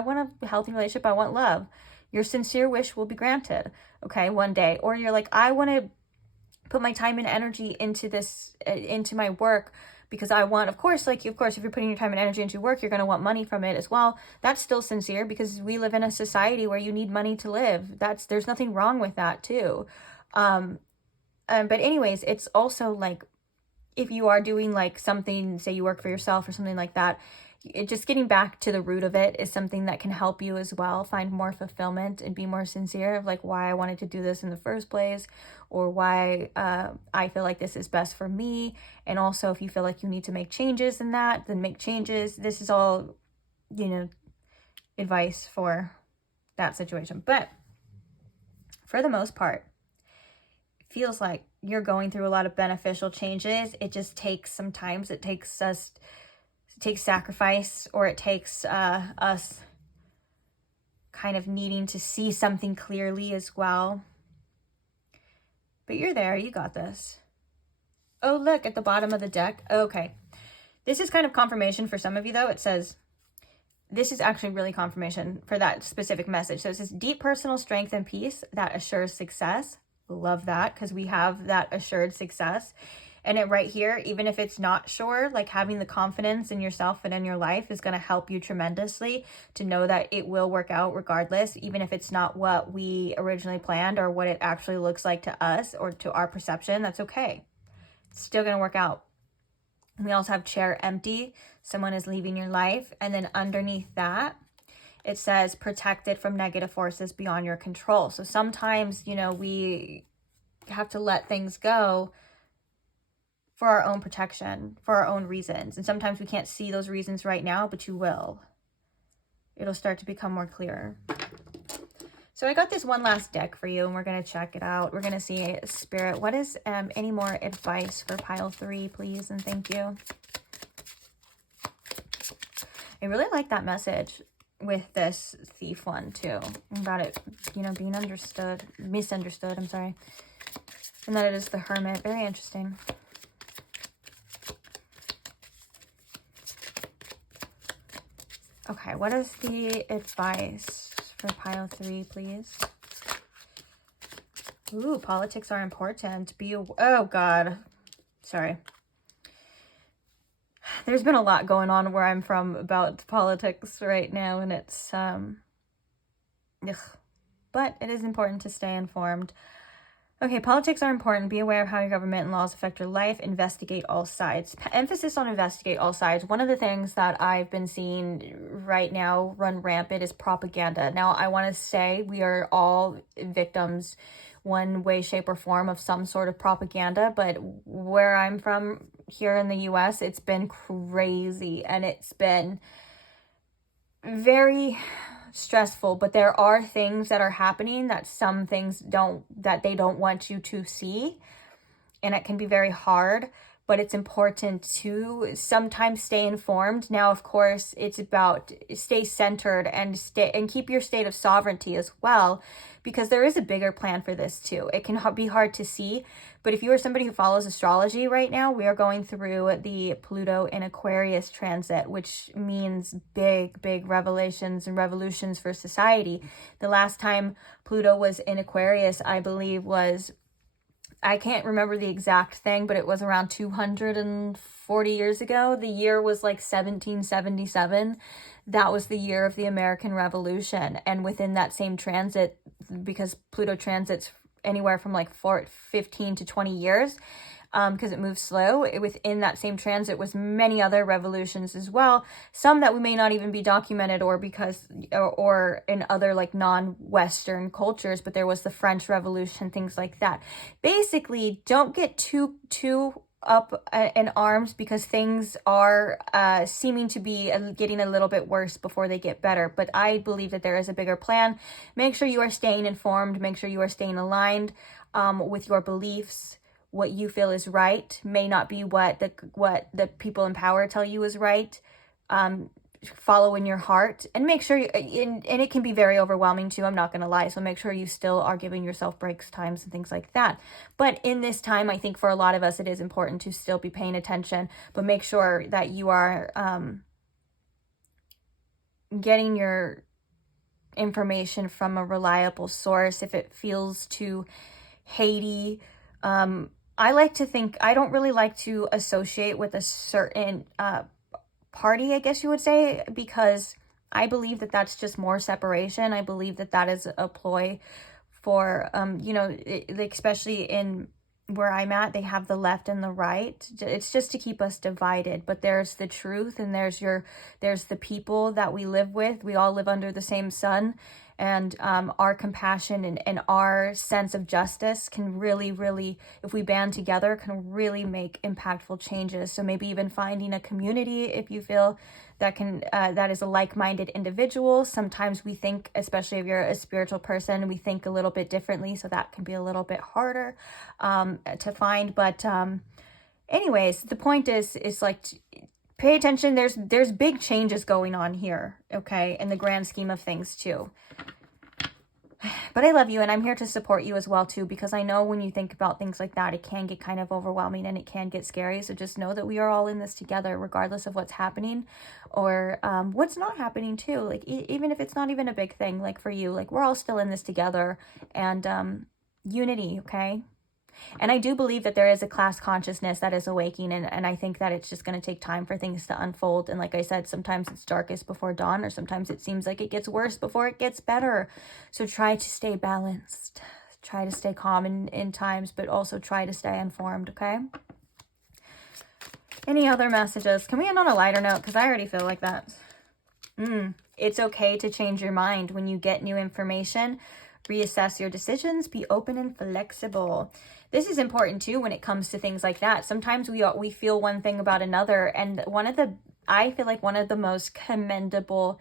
want a healthy relationship. I want love. Your sincere wish will be granted, okay, one day. Or you're like, I want to put my time and energy into this, into my work, because I want, of course, if you're putting your time and energy into work, you're going to want money from it as well. That's still sincere, because we live in a society where you need money to live. There's nothing wrong with that too. But anyways, it's also like, if you are doing like something, say you work for yourself or something like that, just getting back to the root of it is something that can help you as well find more fulfillment and be more sincere of like why I wanted to do this in the first place, or why I feel like this is best for me. And also, if you feel like you need to make changes in that, then make changes. This is all, you know, advice for that situation. But for the most part, it feels like you're going through a lot of beneficial changes. It just takes some time. It takes sacrifice, or it takes us kind of needing to see something clearly as well. But you're there. You got this. Oh, look at the bottom of the deck. Okay. This is kind of confirmation for some of you, though. It says, this is actually really confirmation for that specific message. So it says, deep personal strength and peace that assures success. Love that, because we have that assured success. And it right here, even if it's not sure, like having the confidence in yourself and in your life is going to help you tremendously to know that it will work out regardless, even if it's not what we originally planned or what it actually looks like to us or to our perception. That's okay. It's still going to work out. We also have chair empty. Someone is leaving your life. And then underneath that, it says protected from negative forces beyond your control. So sometimes, you know, we have to let things go for our own protection, for our own reasons. And sometimes we can't see those reasons right now, but you will. It'll start to become more clear. So I got this one last deck for you, and we're going to check it out. We're going to see, Spirit, what is any more advice for pile 3, please, and thank you. I really like that message with this thief one, too. About it, you know, being misunderstood, I'm sorry. And that it is the Hermit. Very interesting. Okay, what is the advice for pile 3, please? Ooh, politics are important. Oh, God. Sorry. There's been a lot going on where I'm from about politics right now, and it's, but it is important to stay informed. Okay, politics are important. Be aware of how your government and laws affect your life. Investigate all sides. Emphasis on investigate all sides. One of the things that I've been seeing right now run rampant is propaganda. Now, I want to say we are all victims, one way, shape, or form, of some sort of propaganda. But where I'm from here in the US, it's been crazy. And it's been very stressful, but there are things that are happening that some things that they don't want you to see. And it can be very hard, but it's important to sometimes stay informed. Now, of course, it's about stay centered and keep your state of sovereignty as well, because there is a bigger plan for this too. It can be hard to see, but if you are somebody who follows astrology right now, we are going through the Pluto in Aquarius transit, which means big, big revelations and revolutions for society. The last time Pluto was in Aquarius, I believe, was, I can't remember the exact thing, but it was around 240 years ago. The year was like 1777. That was the year of the American Revolution. And within that same transit, because Pluto transits anywhere from like 15 to 20 years, because it moves slow, within that same transit was many other revolutions as well, some that we may not even be documented or in other like non-Western cultures, but there was the French Revolution, things like that. Basically, don't get too up in arms because things are seeming to be getting a little bit worse before they get better. But I believe that there is a bigger plan. Make sure you are staying informed. Make sure you are staying aligned with your beliefs. What you feel is right may not be what the people in power tell you is right. Follow in your heart, and make sure and it can be very overwhelming too, I'm not going to lie. So make sure you still are giving yourself breaks, times, and things like that. But in this time, I think for a lot of us, it is important to still be paying attention, but make sure that you are getting your information from a reliable source. If it feels too Haiti, I like to think, I don't really like to associate with a certain party, I guess you would say, because I believe that that's just more separation. I believe that that is a ploy for, like especially in where I'm at, they have the left and the right. It's just to keep us divided. But there's the truth, and there's the people that we live with. We all live under the same sun. And our compassion and our sense of justice can really, really, if we band together, can really make impactful changes. So maybe even finding a community if you feel that is a like-minded individual. Sometimes we think, especially if you're a spiritual person, we think a little bit differently. So that can be a little bit harder to find. But anyways, the point is like, pay attention. There's big changes going on here, okay, in the grand scheme of things too. But I love you, and I'm here to support you as well too, because I know when you think about things like that, it can get kind of overwhelming and it can get scary. So just know that we are all in this together, regardless of what's happening or what's not happening too. Like even if it's not even a big thing, like for you, like we're all still in this together, and unity, okay? And I do believe that there is a class consciousness that is awakening, and I think that it's just going to take time for things to unfold. And like I said, sometimes it's darkest before dawn, or sometimes it seems like it gets worse before it gets better. So try to stay balanced. Try to stay calm in times, but also try to stay informed, okay? Any other messages? Can we end on a lighter note? Because I already feel like that. It's okay to change your mind when you get new information. Reassess your decisions. Be open and flexible. This is important too when it comes to things like that. Sometimes we feel one thing about another, and I feel like one of the most commendable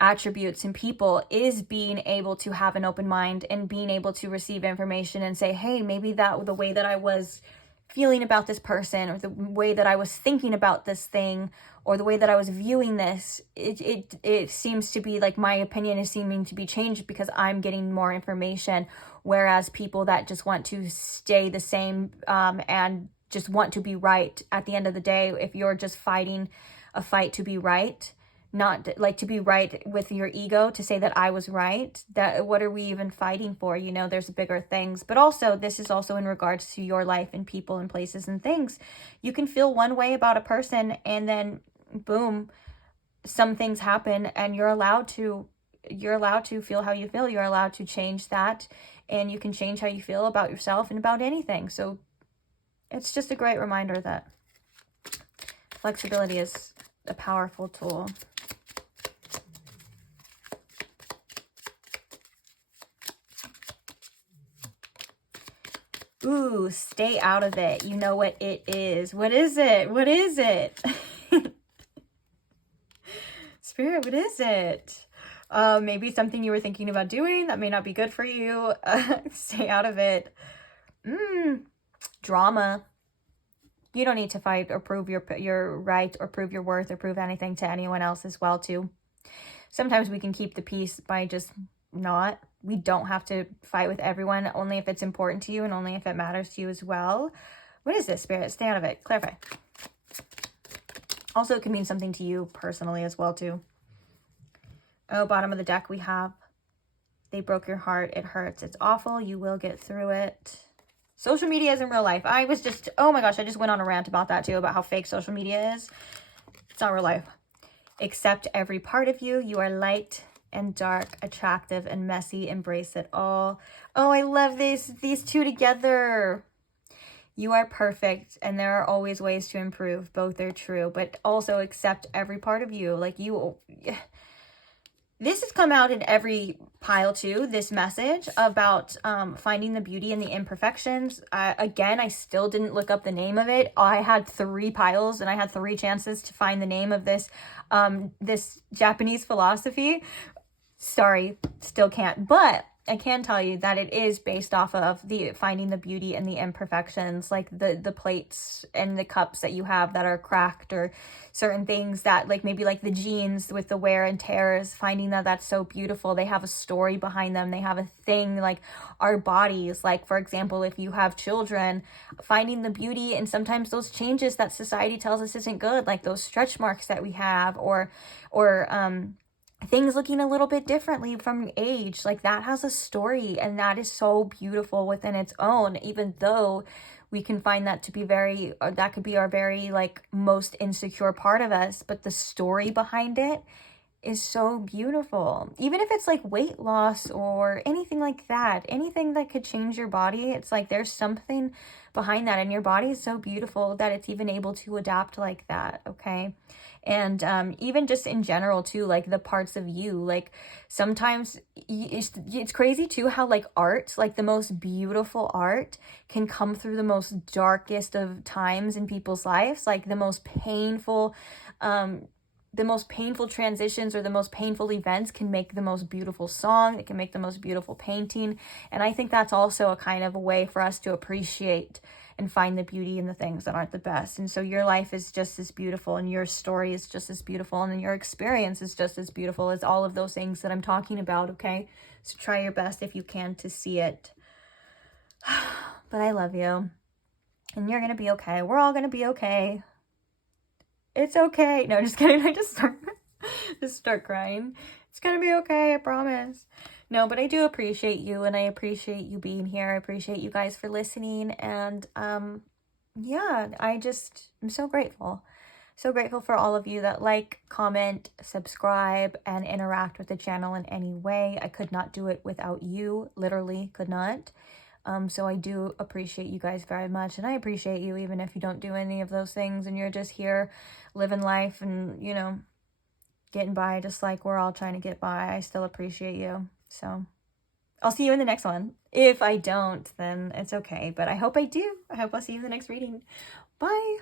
attributes in people is being able to have an open mind and being able to receive information and say, hey, maybe the way that I was feeling about this person, or the way that I was thinking about this thing, or the way that I was viewing this, it seems to be like my opinion is seeming to be changed because I'm getting more information. Whereas people that just want to stay the same and just want to be right, at the end of the day, if you're just fighting a fight to be right, not like to be right with your ego, to say that I was right, that what are we even fighting for? You know, there's bigger things. But also, this is also in regards to your life and people and places and things. You can feel one way about a person, and then boom, some things happen, and you're allowed to feel how you feel. You're allowed to change that, and you can change how you feel about yourself and about anything. So it's just a great reminder that flexibility is a powerful tool. Ooh, stay out of it. You know what it is. What is it? What is it? Spirit, what is it? Maybe something you were thinking about doing that may not be good for you. Stay out of it. Drama. You don't need to fight or prove your right or prove your worth or prove anything to anyone else as well too. Sometimes we can keep the peace by just not. We don't have to fight with everyone, only if it's important to you and only if it matters to you as well. What is this, Spirit? Stay out of it. Clarify. Also, it can mean something to you personally as well too. Oh, bottom of the deck we have, they broke your heart. It hurts. It's awful. You will get through it. Social media is in real life. I was just, oh my gosh, I just went on a rant about that too, about how fake social media is. It's not real life. Accept every part of you. You are light and dark, attractive and messy. Embrace it all. Oh, I love these two together. You are perfect and there are always ways to improve. Both are true, but also accept every part of you. Like you... This has come out in every pile too, this message about finding the beauty in the imperfections. Again, I still didn't look up the name of it. I had 3 piles and I had 3 chances to find the name of this this Japanese philosophy. Sorry, still can't. But I can tell you that it is based off of the finding the beauty in the imperfections, like the plates and the cups that you have that are cracked, or certain things that, like maybe like the jeans with the wear and tears, finding that that's so beautiful. They have a story behind them. They have a thing. Like our bodies, like for example, if you have children, finding the beauty in sometimes those changes that society tells us isn't good, like those stretch marks that we have, or things looking a little bit differently from age. Like that has a story, and that is so beautiful within its own, even though we can find that to be very, or that could be our very like most insecure part of us, but the story behind it is so beautiful. Even if it's like weight loss or anything like that, anything that could change your body, it's like there's something behind that, and your body is so beautiful that it's even able to adapt like that. Okay. And even just in general too, like the parts of you, like sometimes it's crazy too how like art, like the most beautiful art can come through the most darkest of times in people's lives, like the most painful transitions or the most painful events can make the most beautiful song. It can make the most beautiful painting. And I think that's also a kind of a way for us to appreciate and find the beauty in the things that aren't the best. And so your life is just as beautiful, and your story is just as beautiful, and then your experience is just as beautiful as all of those things that I'm talking about, okay? So try your best if you can to see it. But I love you. And you're going to be okay. We're all going to be okay. It's okay. No, just kidding. I just start crying. It's going to be okay. I promise. No, but I do appreciate you, and I appreciate you being here. I appreciate you guys for listening. And yeah, I'm so grateful. So grateful for all of you that like, comment, subscribe, and interact with the channel in any way. I could not do it without you. Literally could not. So I do appreciate you guys very much, and I appreciate you even if you don't do any of those things and you're just here living life and, you know, getting by just like we're all trying to get by. I still appreciate you. So I'll see you in the next one. If I don't, then it's okay, but I hope I do. I hope I'll see you in the next reading. Bye.